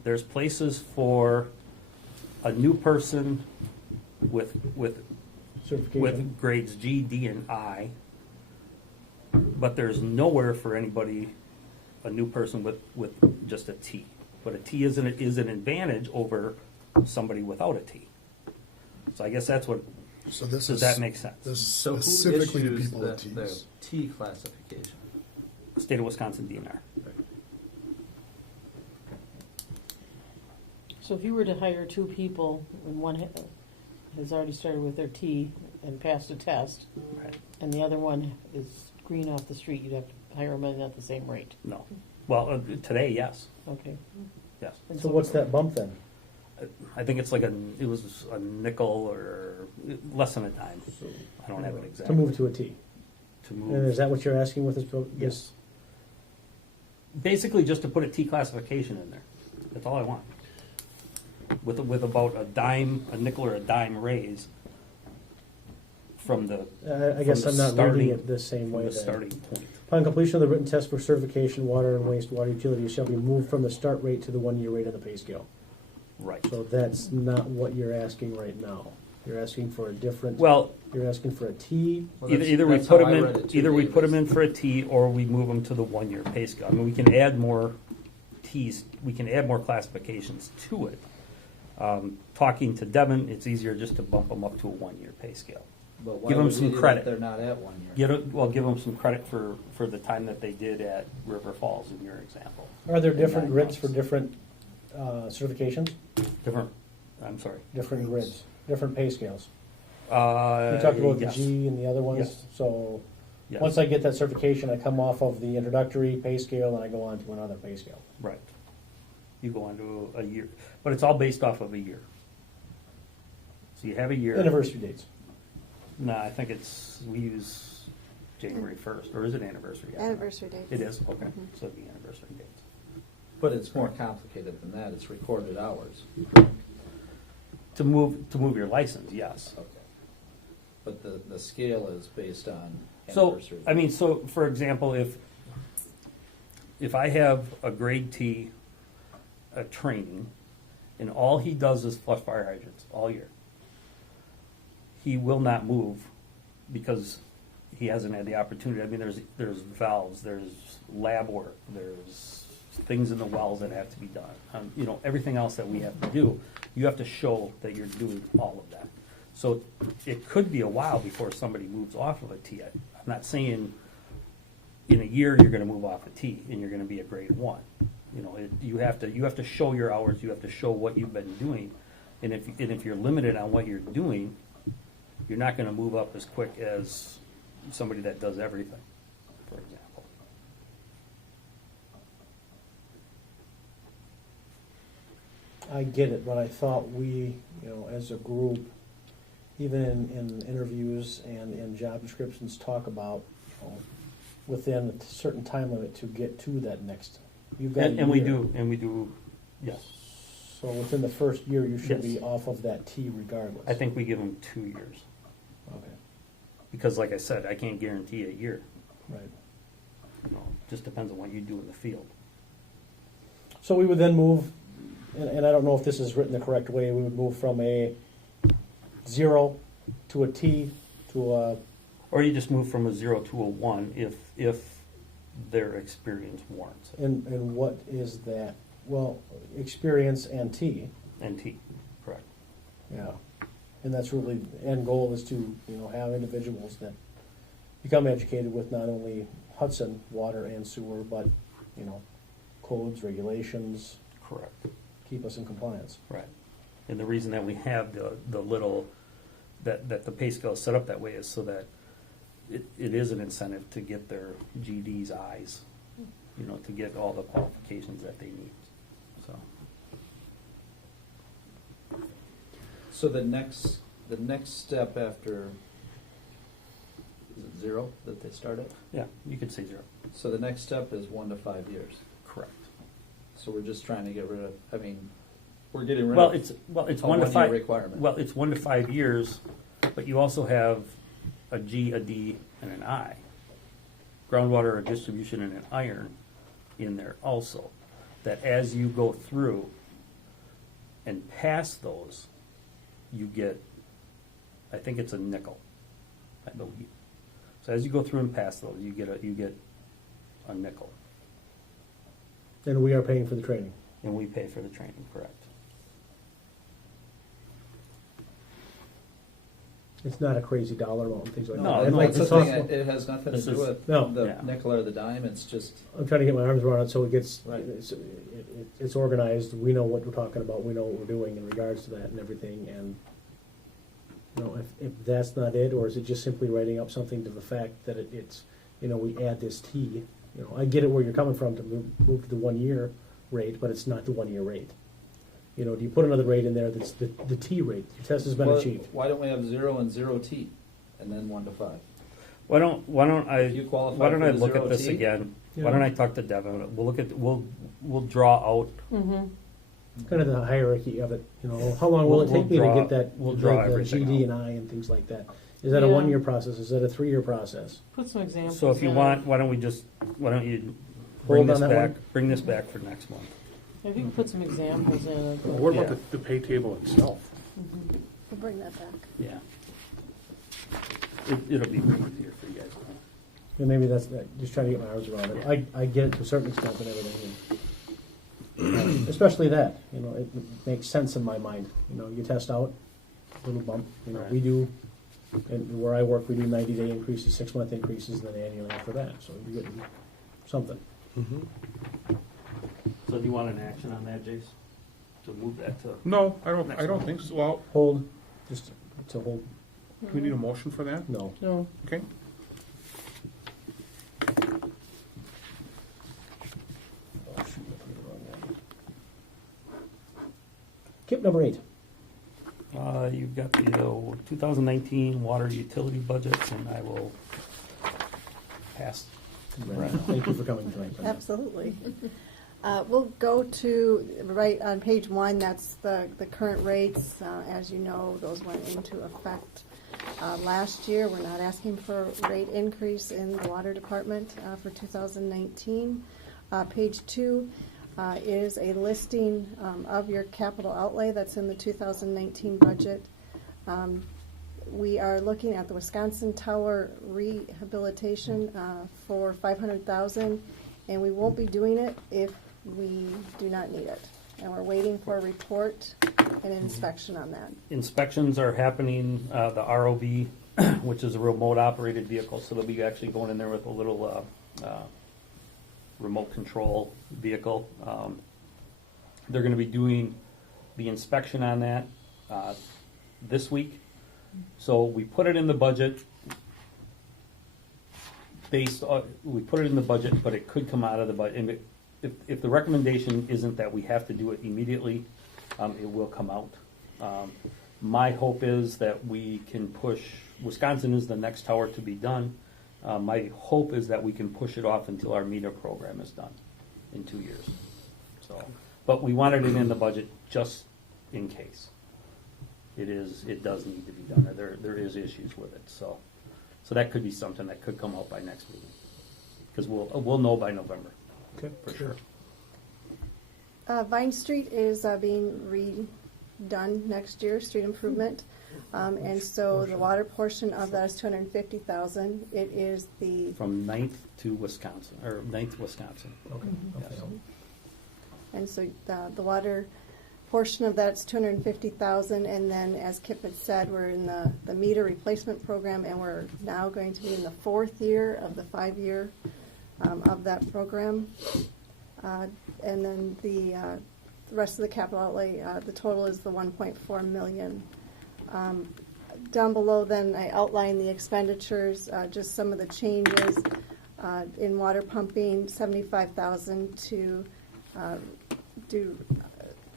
there's places for a new person with Certification. grades G, D, and I, but there's nowhere for anybody, a new person with just a T. But a T is an advantage over somebody without a T. So I guess that's what, So this does is, that make sense? this So who specifically to issues people with the Ts. T classification? State of Wisconsin DNR. So if you were to hire 2 people and one has already started with their T and passed a test, Right. and the other one is green off the street, you'd have to hire them in at the same rate. No. Well, today, yes. Okay. Yes. And So what's that bump then? I think it's it was a nickel or less than a dime. I don't have it To exactly. move to a T. To And move. is that what you're asking with this? Yes. Basically, just to put a T classification in there. That's all I want. With about a dime, a nickel or a dime raise from the I guess from I'm the not reading starting- it the same from way the then. starting point. Upon completion of the written test for certification, water and wastewater utilities shall be moved from the start rate to the 1-year rate of the pay scale. Right. So that's not what you're asking right now. You're asking for a different, Well, you're asking for a T. Well, either we that's put how them I read in, it too, either we put them Davis. in for a T or we move them to the 1-year pay scale. I mean, we can add more Ts, we can add more classifications to it. Talking to Devin, it's easier just to bump them up to a 1-year pay scale. But why Give 'em would some we do that credit. if they're not at 1 year? Give them some credit for the time that they did at River Falls in your example. Are there different 9 grids for months. different certifications? Different, I'm sorry. Different grids, different pay scales? You You talked about the yes. G and the other ones, Yes. so Yes. once I get that certification, I come off of the introductory pay scale and I go on to another pay scale. Right. You go on to a year, but it's all based off of a year. So you have a year. Anniversary dates. No, I think we use January 1st, or is it anniversary? Anniversary dates. It is, okay, Mhm. so it'd be anniversary dates. But it's more complicated than that. It's recorded hours. To move your license, yes. Okay. But the scale is based on So, anniversary. I mean, so, for example, if I have a grade T, a training, and all he does is flush fire hydrants all year, he will not move because he hasn't had the opportunity. I mean, there's valves, there's lab work, there's things in the wells that have to be done. You know, everything else that we have to do, you have to show that you're doing all of that. So it could be a while before somebody moves off of a T. I'm not saying in a year you're going to move off a T and you're going to be a grade 1. You know, you have to show your hours. You have to show what you've been doing, and if you're limited on what you're doing, you're not going to move up as quick as somebody that does everything, for example. I get it, but I thought we, you know, as a group, even in interviews and in job descriptions, talk about, you know, within a certain time limit to get to that next. You've got a And we year. do, yes. So within the first year, you should Yes. be off of that T regardless. I think we give them 2 years. Okay, Because like I said, I can't guarantee a year. right. You know, it just depends on what you do in the field. So we would then move, and I don't know if this is written the correct way, we would move from a 0 to a T to a, Or you just move from a 0 to a 1 if their experience warrants it. and what is that? Well, experience and T, And T, correct. yeah. And that's really, the end goal is to, you know, have individuals that become educated with not only Hudson water and sewer, but, you know, codes, regulations, Correct. keep us in compliance. Right. And the reason that we have the little, that the pay scale is set up that way is so that it is an incentive to get their GD's eyes, you know, to get all the qualifications that they need, so. So the next step after, is it 0 that they start at? Yeah, you could say 0. So the next step is 1 to 5 years. Correct. So we're just trying to get rid of, I mean, we're getting rid Well, of it's a 1 to one-year 5. requirement. Well, it's 1 to 5 years, but you also have a G, a D, and an I. Groundwater, a distribution, and an iron in there also. That as you go through and pass those, you get, I think it's a nickel, I believe. So as you go through and pass those, you get a nickel, And we are paying for the training. and we pay for the training, correct? It's not a crazy dollar amount and things like No, that. I'd no, like It's to the talk, thing, it has nothing to This do is- with No. the Yeah. nickel or the dime, it's just, I'm trying to get my arms around it so it gets, Right. it's organized, we know what we're talking about, we know what we're doing in regards to that and everything, and, you know, if that's not it, or is it just simply writing up something to the fact that it's, you know, we add this T, you know, I get it where you're coming from to move to the 1 year rate, but it's not the 1 year rate. You know, do you put another rate in there that's the T rate, the test has been well, achieved? why don't we have 0 and 0 T, and then 1 to 5? Why don't If you qualify why don't for I the look at 0 this T, again? Yeah. Why don't I talk to Devin? We'll draw out. Kind of the hierarchy of it, you know, how long will it We'll take me to draw- get that, we'll draw the everything GD out. and I and things like that? Is that a Yeah. 1 year process, is that a 3 year process? Put some examples. So if you in. want, why don't you bring Hold this on that back? one. Bring this back for next month. If you can put some examples in it. Well, what Yeah. about the pay table itself? We'll bring that back. Yeah. It'll be way easier for you guys. And maybe that's, just trying to get my arms around it. Yeah. I get it to a certain extent and everything, and especially that, you know, it makes sense in my mind. You know, you test out, little bump, you know, Right. we do, and where I work, we do 90-day increases, 6-month increases, and then annually for that, so you're getting something. So do you want an action on that, Jace? To move that to? No, I Next don't one. think so. Well, Hold, just to hold, do we need a motion for that? no. No, Okay. Oh, shoot, I put the wrong one. Kip number 8. You've got the 2019 water utility budgets, and I will pass. Thank you for coming tonight. Brenda. Absolutely. We'll go to, right on page 1, that's the current rates. As you know, those went into effect last year. We're not asking for a rate increase in the water department for 2019. Page 2 is a listing of your capital outlay that's in the 2019 budget. we are looking at the Wisconsin Tower rehabilitation for $500,000, and we won't be doing it if we do not need it. And we're waiting for a report and an inspection on that. Inspections are happening, the ROV, which is a remote operated vehicle, so they'll be actually going in there with a little remote control vehicle. They're gonna be doing the inspection on that this week. So we put it in the budget we put it in the budget, but it could come out of the budget. And if the recommendation isn't that we have to do it immediately, it will come out. My hope is that we can push, Wisconsin is the next tower to be done. My hope is that we can push it off until our meter program is done in 2 years. So, but we wanted it in the budget just in case. It does need to be done, or there is issues with it, so that could be something that could come out by next meeting, because we'll know by November, Okay. for sure. Vine Street is being redone next year, street improvement. And so the water portion of that is $250,000. It is the, From 9th to Wisconsin, or 9th to Wisconsin. Okay. Yes. and so the water portion of that's $250,000. And then, as Kip had said, we're in the meter replacement program, and we're now going to be in the 4th year of the 5-year of that program. And then the rest of the capital outlay, the total is the $1.4 million. Down below, then, I outline the expenditures, just some of the changes in water pumping, $75,000 to do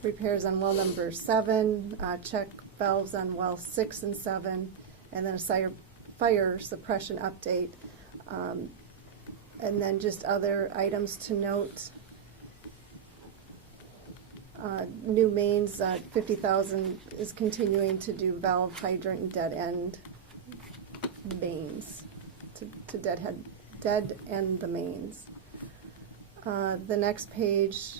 repairs on well number 7, check valves on well 6 and 7, and then a fire suppression update. And then just other items to note. New mains, $50,000 is continuing to do valve, hydrant, and dead end mains, to dead end the mains. The next page,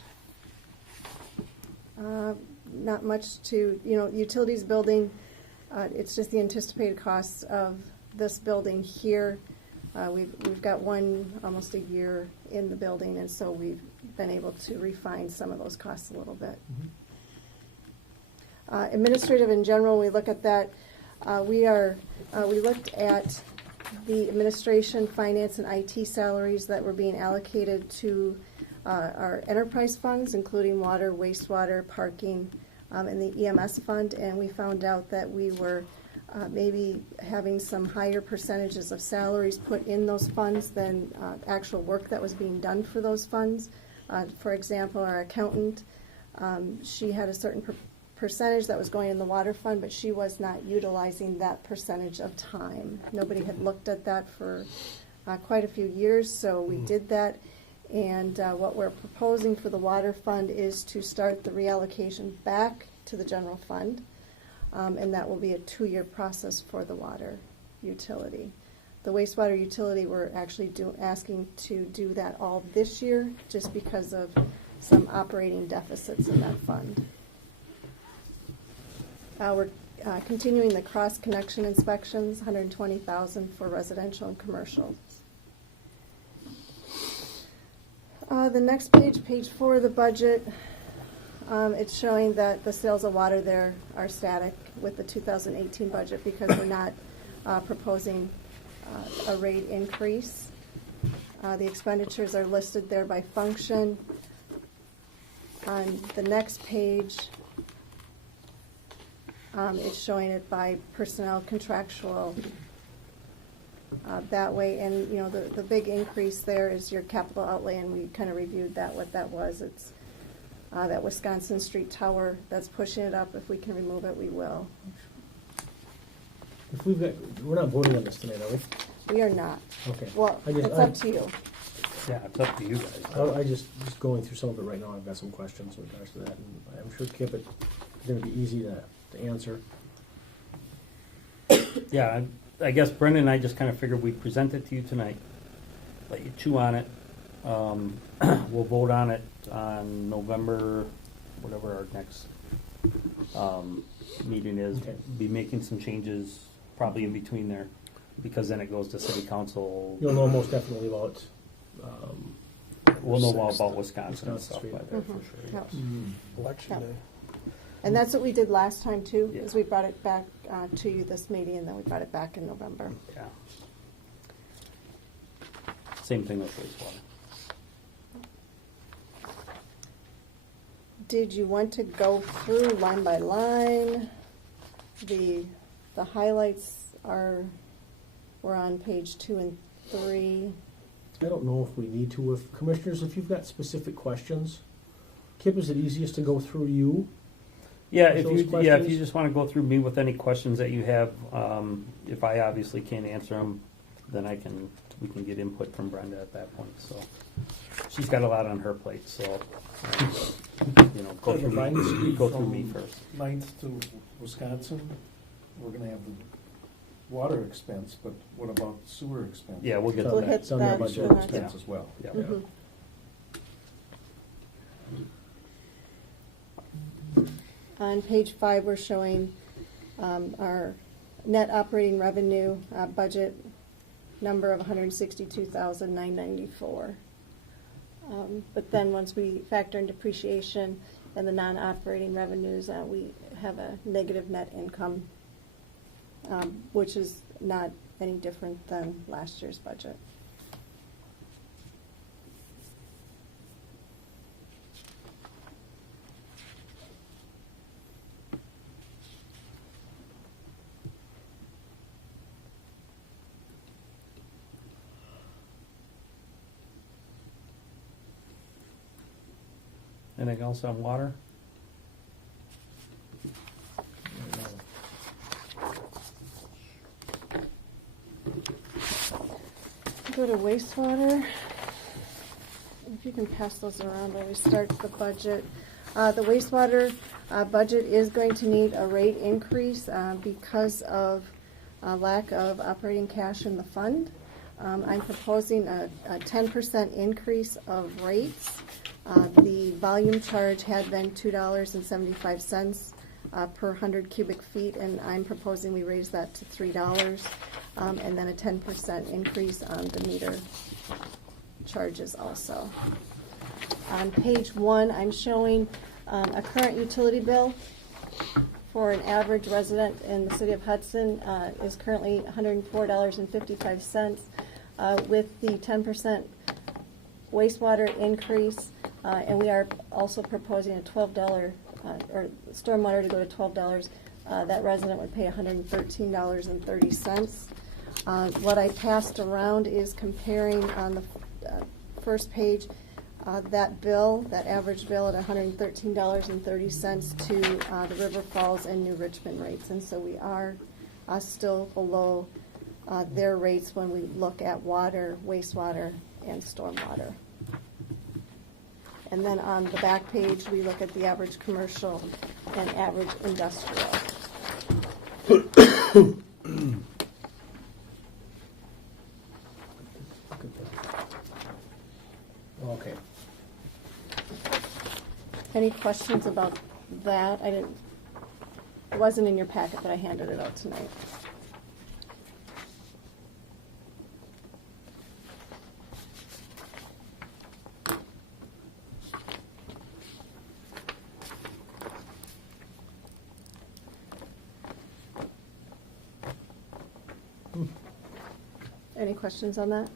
not much to, utilities building, it's just the anticipated costs of this building here. We've got almost a year in the building, and so we've been able to refine some of those costs a little bit. Administrative in general, we look at that. We looked at the administration, finance, and IT salaries that were being allocated to our enterprise funds, including water, wastewater, parking, and the EMS fund, and we found out that we were maybe having some higher percentages of salaries put in those funds than actual work that was being done for those funds. For example, our accountant, she had a certain percentage that was going in the water fund, but she was not utilizing that percentage of time. Nobody had looked at that for quite a few years, so we did that. And what we're proposing for the water fund is to start the reallocation back to the general fund. And that will be a 2-year process for the water utility. The wastewater utility, we're actually asking to do that all this year, just because of some operating deficits in that fund. We're continuing the cross-connection inspections, $120,000 for residential and commercial. The next page, page 4 of the budget, it's showing that the sales of water there are static with the 2018 budget because we're not proposing a rate increase. The expenditures are listed there by function. On the next page, it's showing it by personnel, contractual, that way. And the big increase there is your capital outlay, and we kind of reviewed that, what that was. It's that Wisconsin Street Tower that's pushing it up. If we can remove it, we will. If we're not voting on this tonight, are we? We are not. Okay. Well, it's up to you. Yeah, it's up to you guys. I just going through some of it right now. I've got some questions with regards to that, and I'm sure Kip, it's going to be easy to answer. Yeah, I guess Brendan and I just kind of figured we'd present it to you tonight, let you chew on it. We'll vote on it on November, whatever our next meeting is. Okay. Be making some changes probably in between there, because then it goes to city council. You'll know most definitely about, We'll know more about Wisconsin and Wisconsin stuff Street. by then for sure. Yep. Election Yep. day. And that's what we did last time too, Yeah. is we brought it back to you this meeting, and then we brought it back in November. Yeah. Same thing with wastewater. Did you want to go through line by line? The highlights were on page 2 and 3. I don't know if we need to. If commissioners, if you've got specific questions, Kip, is it easiest to go through you? Yeah, With if those you questions? just want to go through me with any questions that you have, if I obviously can't answer them, then we can get input from Brenda at that point. So she's got a lot on her plate, so go So the through Ninth me. Street Go through from me first. Ninth to Wisconsin, we're gonna have the water expense, but what about sewer expense? Yeah, we'll get to We'll that. hit It's on their that. budget. Sewer uh-huh. expense as well. Yeah. Mhm. On page 5, we're showing our net operating revenue budget number of $162,994. But then once we factor in depreciation and the non-operating revenues, we have a negative net income, which is not any different than last year's budget. Anything else on water? Go to wastewater. If you can pass those around while we start the budget. The wastewater budget is going to need a rate increase because of lack of operating cash in the fund. I'm proposing a 10% increase of rates. The volume charge had been $2.75 per 100 cubic feet, and I'm proposing we raise that to $3, and then a 10% increase on the meter charges also. On page 1, I'm showing a current utility bill for an average resident in the city of Hudson is currently $104.55. With the 10% wastewater increase, and we are also proposing a $12 or stormwater to go to $12. That resident would pay $113.30. What I passed around is comparing on the first page that bill, that average bill at $113.30 to the River Falls and New Richmond rates, and so we are still below their rates when we look at water, wastewater, and stormwater. And then on the back page, we look at the average commercial and average industrial. Okay. Any questions about that? It wasn't in your packet, but I handed it out tonight. Any questions on that?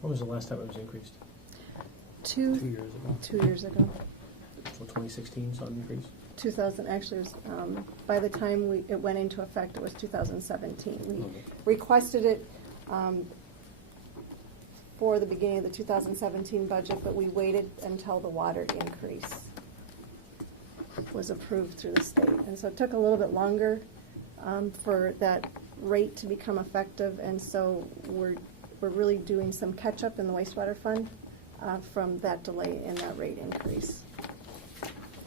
When was the last time it was increased? 2 2 years ago. 2 years ago. So 2016 saw an increase? 2000, actually, it was, by the time it went into effect, it was 2017. We Okay. requested it for the beginning of the 2017 budget, but we waited until the water increase was approved through the state. And so it took a little bit longer for that rate to become effective, and so we're really doing some catch-up in the wastewater fund from that delay in that rate increase.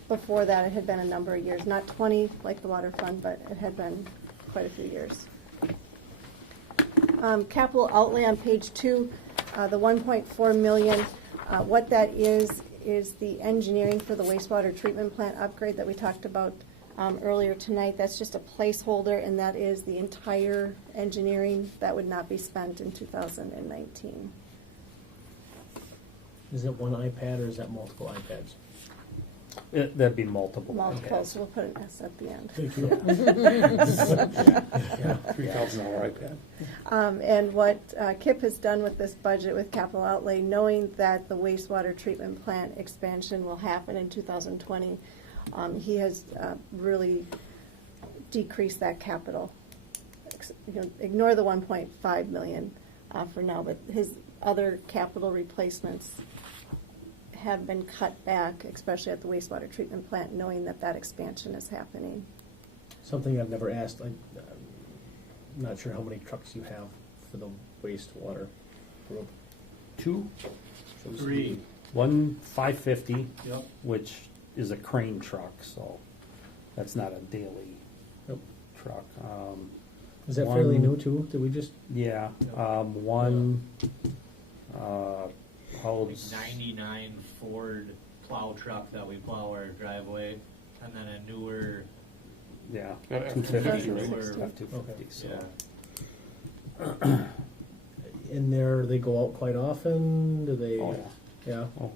Before that, it had been a number of years, not 20 like the water fund, but it had been quite a few years. Capital outlay on page 2, the $1.4 million. What that is the engineering for the wastewater treatment plant upgrade that we talked about earlier tonight. That's just a placeholder, and that is the entire engineering that would not be spent in 2019. Is it one iPad or is that multiple iPads? That'd be multiple. Multiple, so we'll put an S at the end. Thank you. Yeah, $3,000 iPad. And what Kip has done with this budget with capital outlay, knowing that the wastewater treatment plant expansion will happen in 2020, he has really decreased that capital. Ignore the 1.5 million for now, but his other capital replacements have been cut back, especially at the wastewater treatment plant, knowing that that expansion is happening. Something I've never asked, I'm not sure how many trucks you have for the wastewater group. 2, So this 3. 1 550, Yep. which is a crane truck, so that's not a daily Yep. truck. Is that fairly One- new too? Did we just, Yeah, one holds 99 Ford plow truck that we plow our driveway, and then a newer, yeah, Got it. 250, Okay. right? 250, so. yeah. in there, they go out quite often? Do they? Oh, yeah. Yeah? Oh,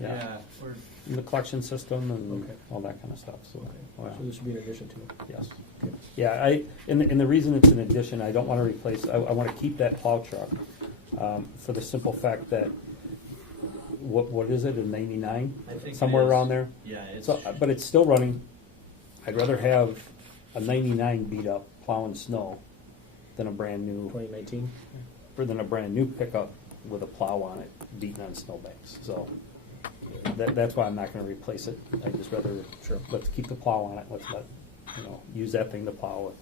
yeah. Yeah, we're, In the collection system and Okay. all that kind of stuff, so. Okay. oh, yeah. So this would be in addition to? Yes. Okay. Yeah, and the reason it's an addition, I don't want to replace, I want to keep that plow truck, for the simple fact that, what is it, a 99? I think it Somewhere is. around there? yeah, it's, So, but it's still running. I'd rather have a 99 beat up plowing snow than a brand new, 2019? or than a brand new pickup with a plow on it beating on snowbanks. So that's why I'm not going to replace it. I'd just rather, Sure. let's keep the plow on it. Let's use that thing to plow it.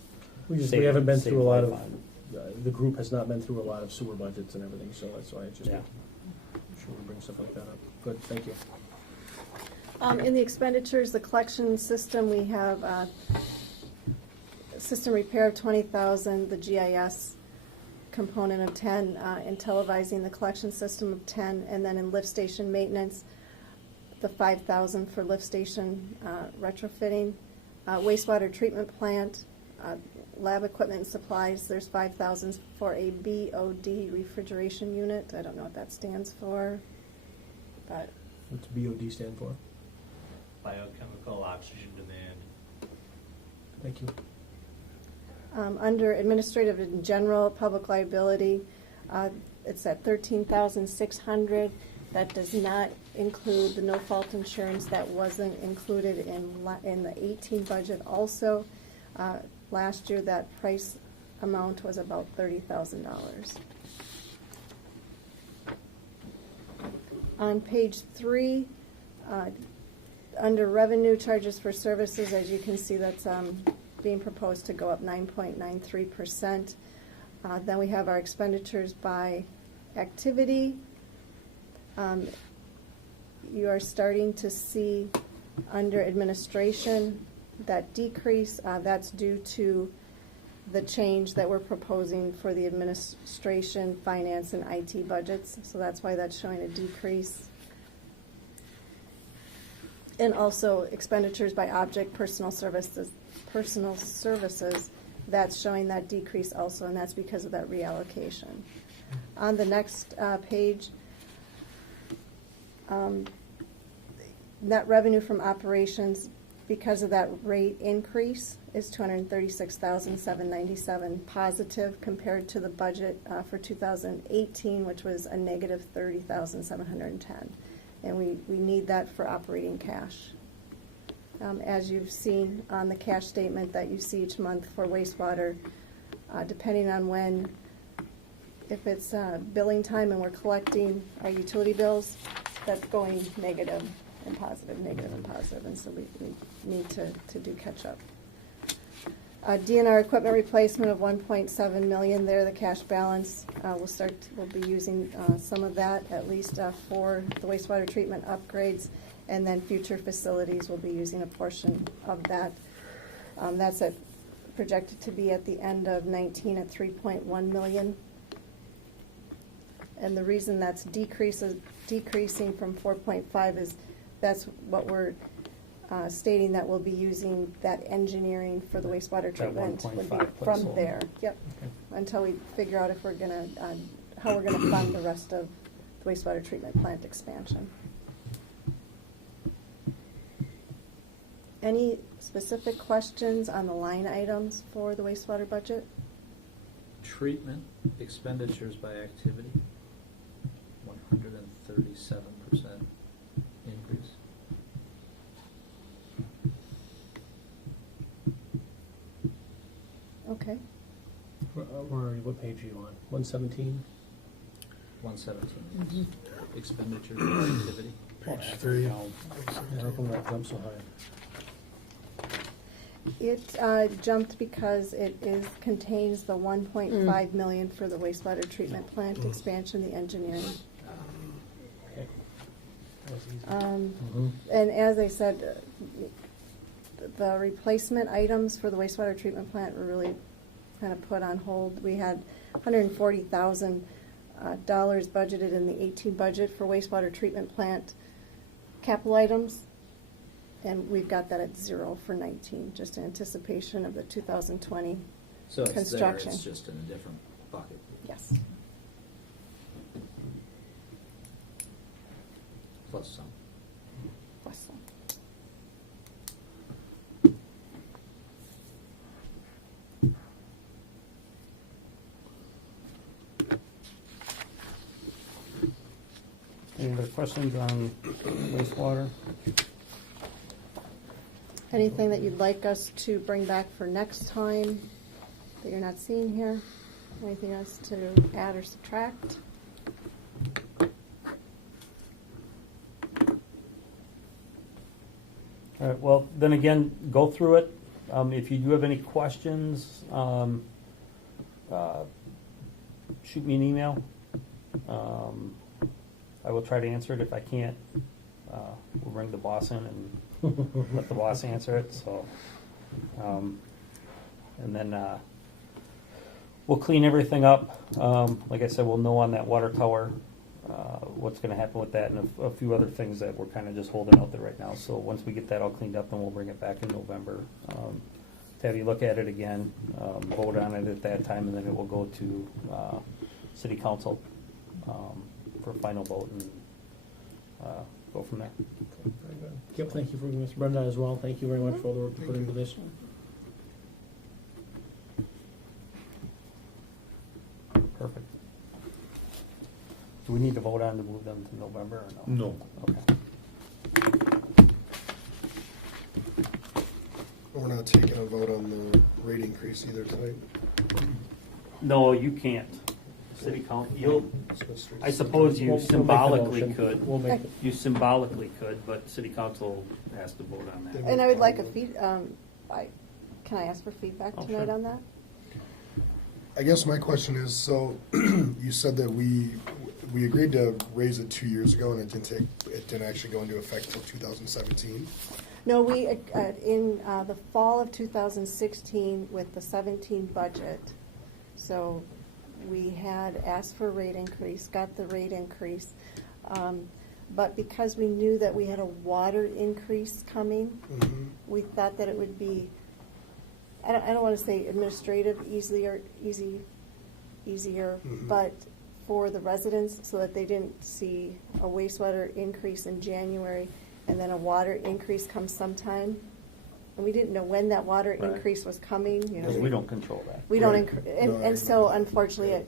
We haven't been Save through a lot life of, on the group has not been through a lot of sewer budgets and everything, so that's why I just, Yeah. sure we bring stuff like that up. Good, thank you. In the expenditures, the collection system, we have system repair of 20,000, the GIS component of 10, and televising the collection system of 10, and then in lift station maintenance, the 5,000 for lift station retrofitting. Wastewater treatment plant, lab equipment and supplies, there's 5,000 for a BOD refrigeration unit. I don't know what that stands for, but What's BOD stand for? biochemical oxygen demand. Thank you. Under administrative and general public liability, it's at 13,600. That does not include the no-fault insurance that wasn't included in the 18 budget also. Last year, that price amount was about $30,000. On page 3, under revenue charges for services, as you can see, that's being proposed to go up 9.93%. Then we have our expenditures by activity. You are starting to see under administration that decrease. That's due to the change that we're proposing for the administration, finance, and IT budgets. So that's why that's showing a decrease. And also expenditures by object, personal services, that's showing that decrease also, and that's because of that reallocation. On the next page, net revenue from operations, because of that rate increase, is $236,797 positive compared to the budget for 2018, which was a negative $30,710. And we need that for operating cash. As you've seen on the cash statement that you see each month for wastewater, depending on when, if it's billing time and we're collecting our utility bills, that's going negative and positive, and so we need to do catch up. DNR equipment replacement of 1.7 million there, the cash balance, we'll be using some of that at least for the wastewater treatment upgrades, and then future facilities will be using a portion of that. That's projected to be at the end of 19 at 3.1 million. And the reason that's decreasing from 4.5 is that's what we're stating that we'll be using that engineering for the wastewater treatment would be 1.5 from placeholder. there, yep. Until we figure out if we're gonna, how we're gonna fund the rest of the wastewater treatment plant expansion. Any specific questions on the line items for the wastewater budget? Treatment expenditures by activity, 137% increase. Okay, What page are you on? 117? 117 expenditures by activity. Page 3. How come that jumped so high? it jumped because contains the 1.5 million for the wastewater treatment plant expansion, the engineering. Okay. And as I said, the replacement items for the wastewater treatment plant were really kind of put on hold. We had $140,000 budgeted in the 18 budget for wastewater treatment plant capital items, and we've got that at 0 for 19, just in anticipation of the 2020 So it's there, construction. it's just in a different bucket. Yes. Plus some. Plus some. Any other questions on wastewater? Anything that you'd like us to bring back for next time that you're not seeing here? Anything else to add or subtract? All right, well, then again, go through it. If you do have any questions, shoot me an email. I will try to answer it. If I can't, we'll bring the boss in and let the boss answer it. So, and then we'll clean everything up. Like I said, we'll know on that water tower what's going to happen with that, and a few other things that we're kind of just holding out there right now. So once we get that all cleaned up, then we'll bring it back in November to have you look at it again, vote on it at that time, and then it will go to City Council for a final vote and go from there. Very good. Yep, thank you for Ms. Brenda as well. Thank you very much for all the work you put into this. Perfect. Do we need to vote on to move them to November or no? No. Okay. We're not taking a vote on the rate increase either tonight. No, you can't. City Council, you'll, Let's go straight to I suppose you We'll make the symbolically motion. could. We'll make it. You symbolically could, but City Council has to vote on that. And I would like can I ask for feedback Oh, tonight sure. on that? I guess my question is, so you said that we agreed to raise it 2 years ago, and it didn't actually go into effect until 2017. No, we, in the fall of 2016 with the 17 budget, so we had asked for a rate increase, got the rate increase, but because we knew that we had a water increase coming, Mm-hmm. we thought that it would be, I don't want to say administrative, easier, Mhm. but for the residents, so that they didn't see a wastewater increase in January and then a water increase come sometime. And we didn't know when that water Right. increase was coming, you know. Because we don't control that. We don't, Right. No, I and so remember. unfortunately,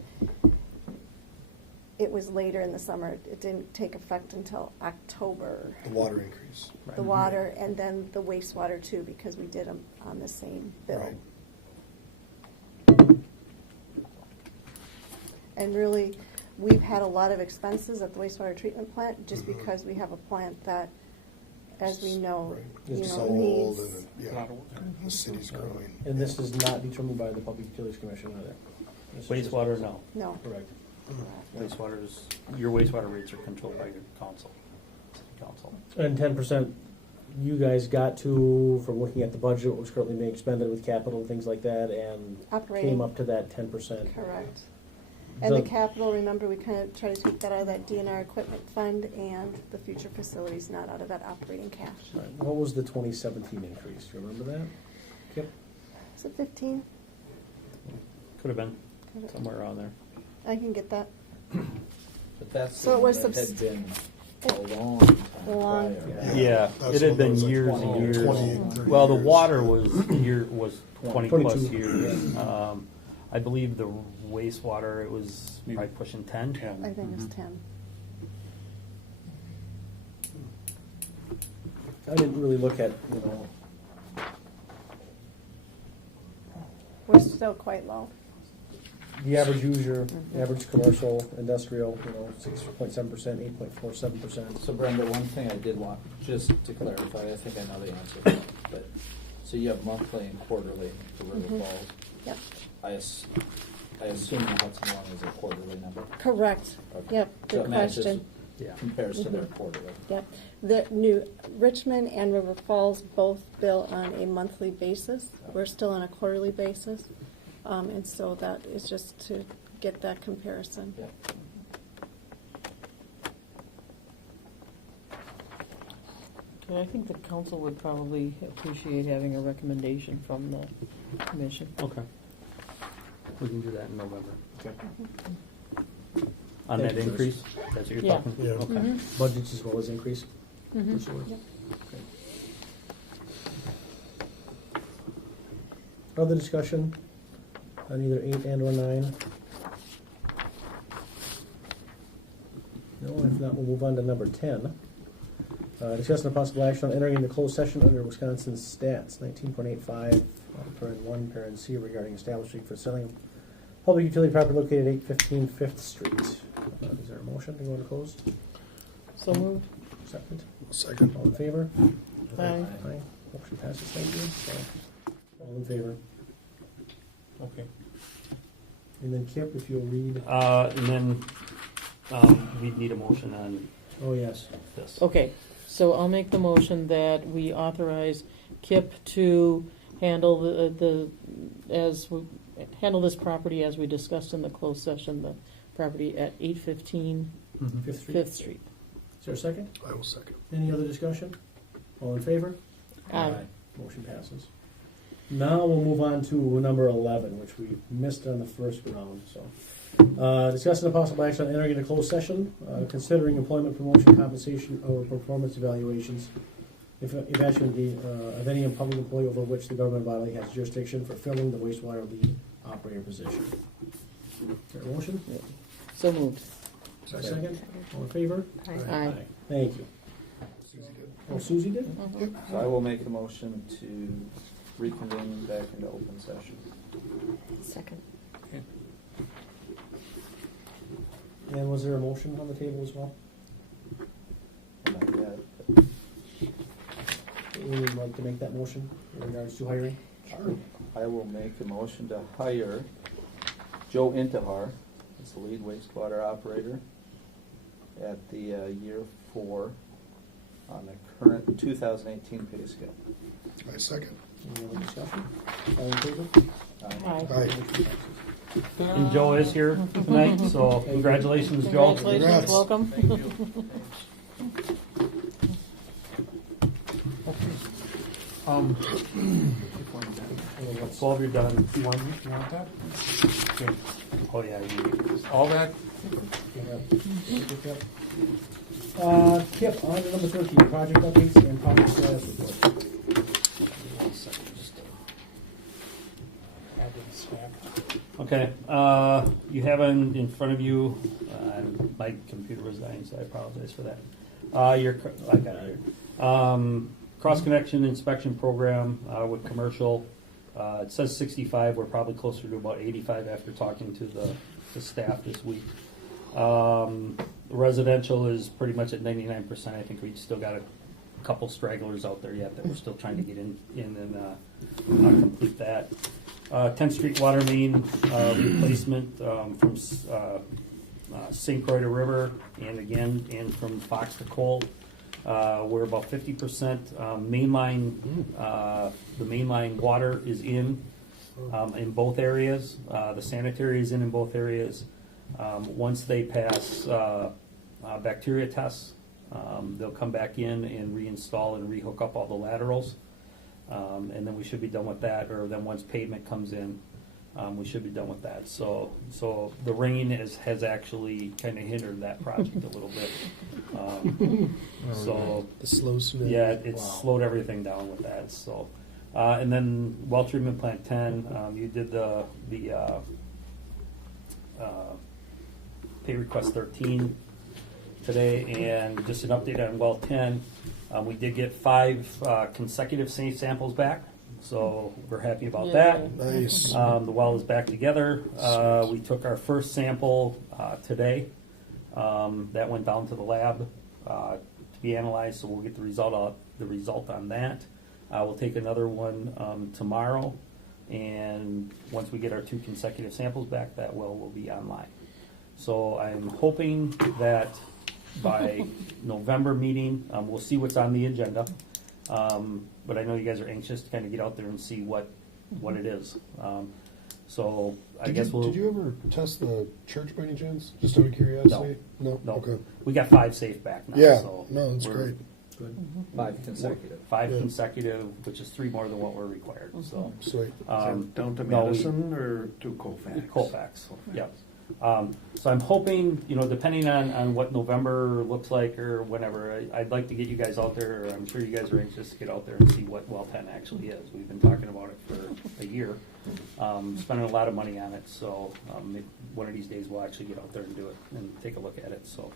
it was later in the summer. It didn't take effect until October. The water increase. Right. The water and then the wastewater too, because we did them on the same bill. Right. And really, we've had a lot of expenses at the wastewater treatment plant, just Mhm. because we have a plant that, as we know, Right. you It's know, so old, needs. and yeah, the city's growing. And this is not determined by the Public Utilities Commission either. This is just- Wastewater, no. No. Correct. Wastewater is, your wastewater rates are controlled by your council, City Council. And 10%, you guys got to, from looking at the budget, what was currently being expended with capital and things like that, and Operating. came up to that 10%. Correct. And the capital, remember, we kind of try to take that out of that DNR equipment fund and the future facilities, not out of that operating cash. All right, what was the 2017 increase? Do you remember that? Kip? Is it 15? Could have been somewhere around there. I can get that. But that's So the it one was that had subst- been a long time Long- prior. Yeah, That's it had one that been was like years 20, and years. 28, 30 Well, the years. water was 20 plus 22, years. I believe the wastewater, it was probably pushing 10. I think it's 10. I didn't really look at, We're still quite low. the average user, average commercial, industrial, 6.7%, 8.47%. So Brenda, one thing I did want, just to clarify, I think I know the answer, but, so you have monthly and quarterly for River Falls. Yep. I assume the Hudson one is a quarterly number. Correct. Okay. Yep, So good it matches- question. Yeah. Compares to their quarterly. Yep. The new Richmond and River Falls both bill on a monthly basis. We're still on a quarterly basis. And so that is just to get that comparison. Yeah. And I think the council would probably appreciate having a recommendation from the commission. Okay. We can do that in November. Okay. On Thank that you, Chris. increase? That's what you're Yeah. talking? Yeah. Okay. Budgets as well as increase? Mhm. For sure. Yep. Okay. Other discussion on either 8 and or 9? No, if not, we'll move on to number 10. Discussing a possible action on entering into closed session under Wisconsin stats 19.85, parent 1, parent C, regarding establishing for selling public utility property located at 815 5th Street. Is there a motion to go into closed? So moved. Second? Second. All in favor? Aye. Aye. Motion passes, thank you. So, all in favor? Okay. And then Kip, if you'll read, And then we'd need a motion on oh, yes. this. Okay, so I'll make the motion that we authorize Kip to handle handle this property as we discussed in the closed session, the property at 815 Mhm. 5th Street. 5th Street. Is there a second? I will second. Any other discussion? All in favor? Aye. Motion passes. Now we'll move on to number 11, which we missed on the first round, so. Discussing a possible action on entering into closed session, considering employment, promotion, compensation, or performance evaluations, if evaluation of any public employee over which the government body has jurisdiction for filling the wastewater lead operator position. Is there a motion? So moved. Is there a second? All in favor? Aye. Thank you. Susie did. Oh, Susie did? So I will make a motion to reconvene back into open session. Second. And was there a motion on the table as well? Not yet, but We would like to make that motion in regards to hiring? Sure. I will make a motion to hire Joe Intihar as the lead wastewater operator at the year 4 on the current 2018 pay scale. I second. Any other discussion? All in favor? Aye. Aye. And Joe is here tonight, so congratulations, Joe. Congratulations, Congrats. welcome. Well, you're done. You want that? Okay. Oh, yeah. All that? Kip, on to number 13, project updates and project status report. Okay, you have in front of you, my computer was dying, so I apologize for that. I got it here. Cross-connection inspection program with commercial. It says 65, we're probably closer to about 85 after talking to the staff this week. Residential is pretty much at 99%. I think we still got a couple stragglers out there yet that we're still trying to get in and complete that. 10th Street water main replacement from St. Croix to River and from Fox to Cole. We're about 50% mainline. The mainline water is in both areas. The sanitary is in both areas. Once they pass bacteria tests, they'll come back in and reinstall and rehook up all the laterals. And then we should be done with that, or then once pavement comes in, we should be done with that. So the rain has actually kind of hindered that project a little bit. So The slow snow. yeah, it's slowed everything down with that. So and then well treatment plant 10, you did the pay request 13 today, and just an update on well 10. We did get 5 consecutive safe samples back, so we're happy about that. Nice. The well is back together. We took our first sample today. That went down to the lab to be analyzed, so we'll get the result on that. We'll take another one tomorrow, and once we get our 2 consecutive sampps back, that well will be online. So I'm hoping that by November meeting, we'll see what's on the agenda. But I know you guys are anxious to kind of get out there and see what it is. So I guess we'll. Did you ever test the church by any chance? Just out of curiosity? No. No. Okay. We got 5 safe back now. Yeah. So No, that's we're great. Good. 5 consecutive. 5 Yeah. consecutive, which is 3 more than what we're required. So Sweet. Down to no, Madison or to Colfax? Colfax. Yep. So I'm hoping, depending on what November looks like or whenever, I'd like to get you guys out there. I'm sure you guys are anxious to get out there and see what well 10 actually is. We've been talking about it for a year, spending a lot of money on it. So one of these days we'll actually get out there and do it and take a look at it. So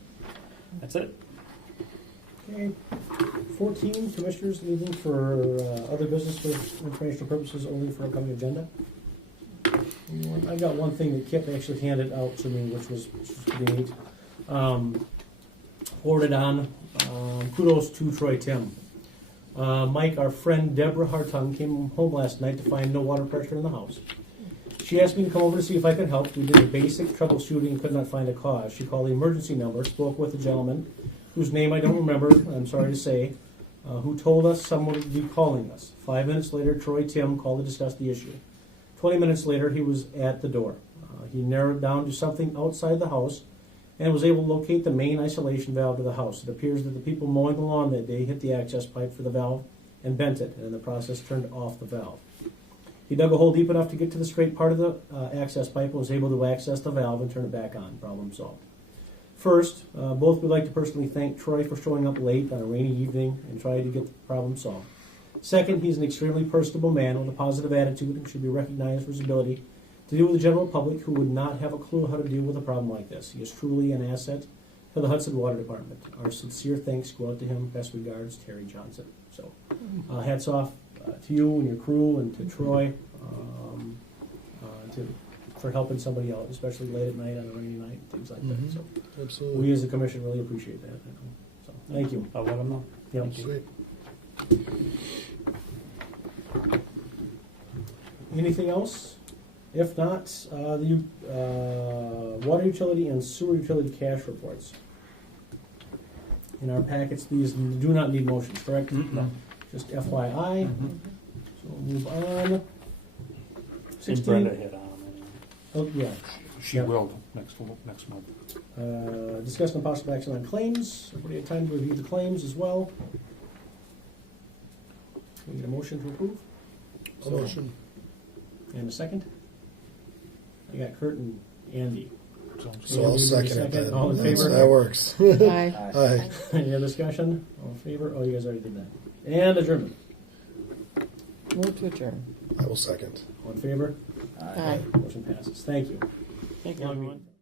that's it. Okay. 14, commissioners meeting for other business for informational purposes only for upcoming agenda. I got one thing that Kip actually handed out to me, which was pretty neat. Forwarded on. Kudos to Troy Tim. Mike, our friend Deborah Hartung, came home last night to find no water pressure in the house. She asked me to come over to see if I could help. We did a basic troubleshooting and could not find a cause. She called the emergency number, spoke with a gentleman whose name I don't remember, I'm sorry to say, who told us someone would be calling us. 5 minutes later, Troy Tim called to discuss the issue. 20 minutes later, he was at the door. He narrowed down to something outside the house and was able to locate the main isolation valve to the house. It appears that the people mowing the lawn that day hit the access pipe for the valve and bent it, and in the process turned off the valve. He dug a hole deep enough to get to the straight part of the access pipe and was able to access the valve and turn it back on. Problem solved. First, both would like to personally thank Troy for showing up late on a rainy evening and trying to get the problem solved. Second, he's an extremely personable man with a positive attitude and should be recognized for his ability to deal with the general public who would not have a clue how to deal with a problem like this. He is truly an asset to the Hudson Water Department. Our sincere thanks go out to him. Best regards, Terry Johnson. So, hats off to you and your crew and to Troy for helping somebody out, especially late at night on a rainy night, things like that. So, Absolutely. we as a commission really appreciate that. So, thank you. I'll let them know. Yep. Sweet. Anything else? If not, the water utility and sewer utility cash reports. In our packets, these do not need motions, correct? No. Just FYI. So we'll move on. Since 16. Brenda hit on them. Oh, yeah. She Yep. will next month. Discussion and possible action on claims. Everybody had time to review the claims as well. Can we get a motion to approve? A motion. And a second? I got Kurt and Andy. So I'll second it then. All in favor? That works. Aye. Aye. Any other discussion? All in favor? Oh, you guys already did that. And adjournment. Move to adjourn. I will second. All in favor? Aye. Motion passes. Thank you. Thank you, Long everyone. meeting.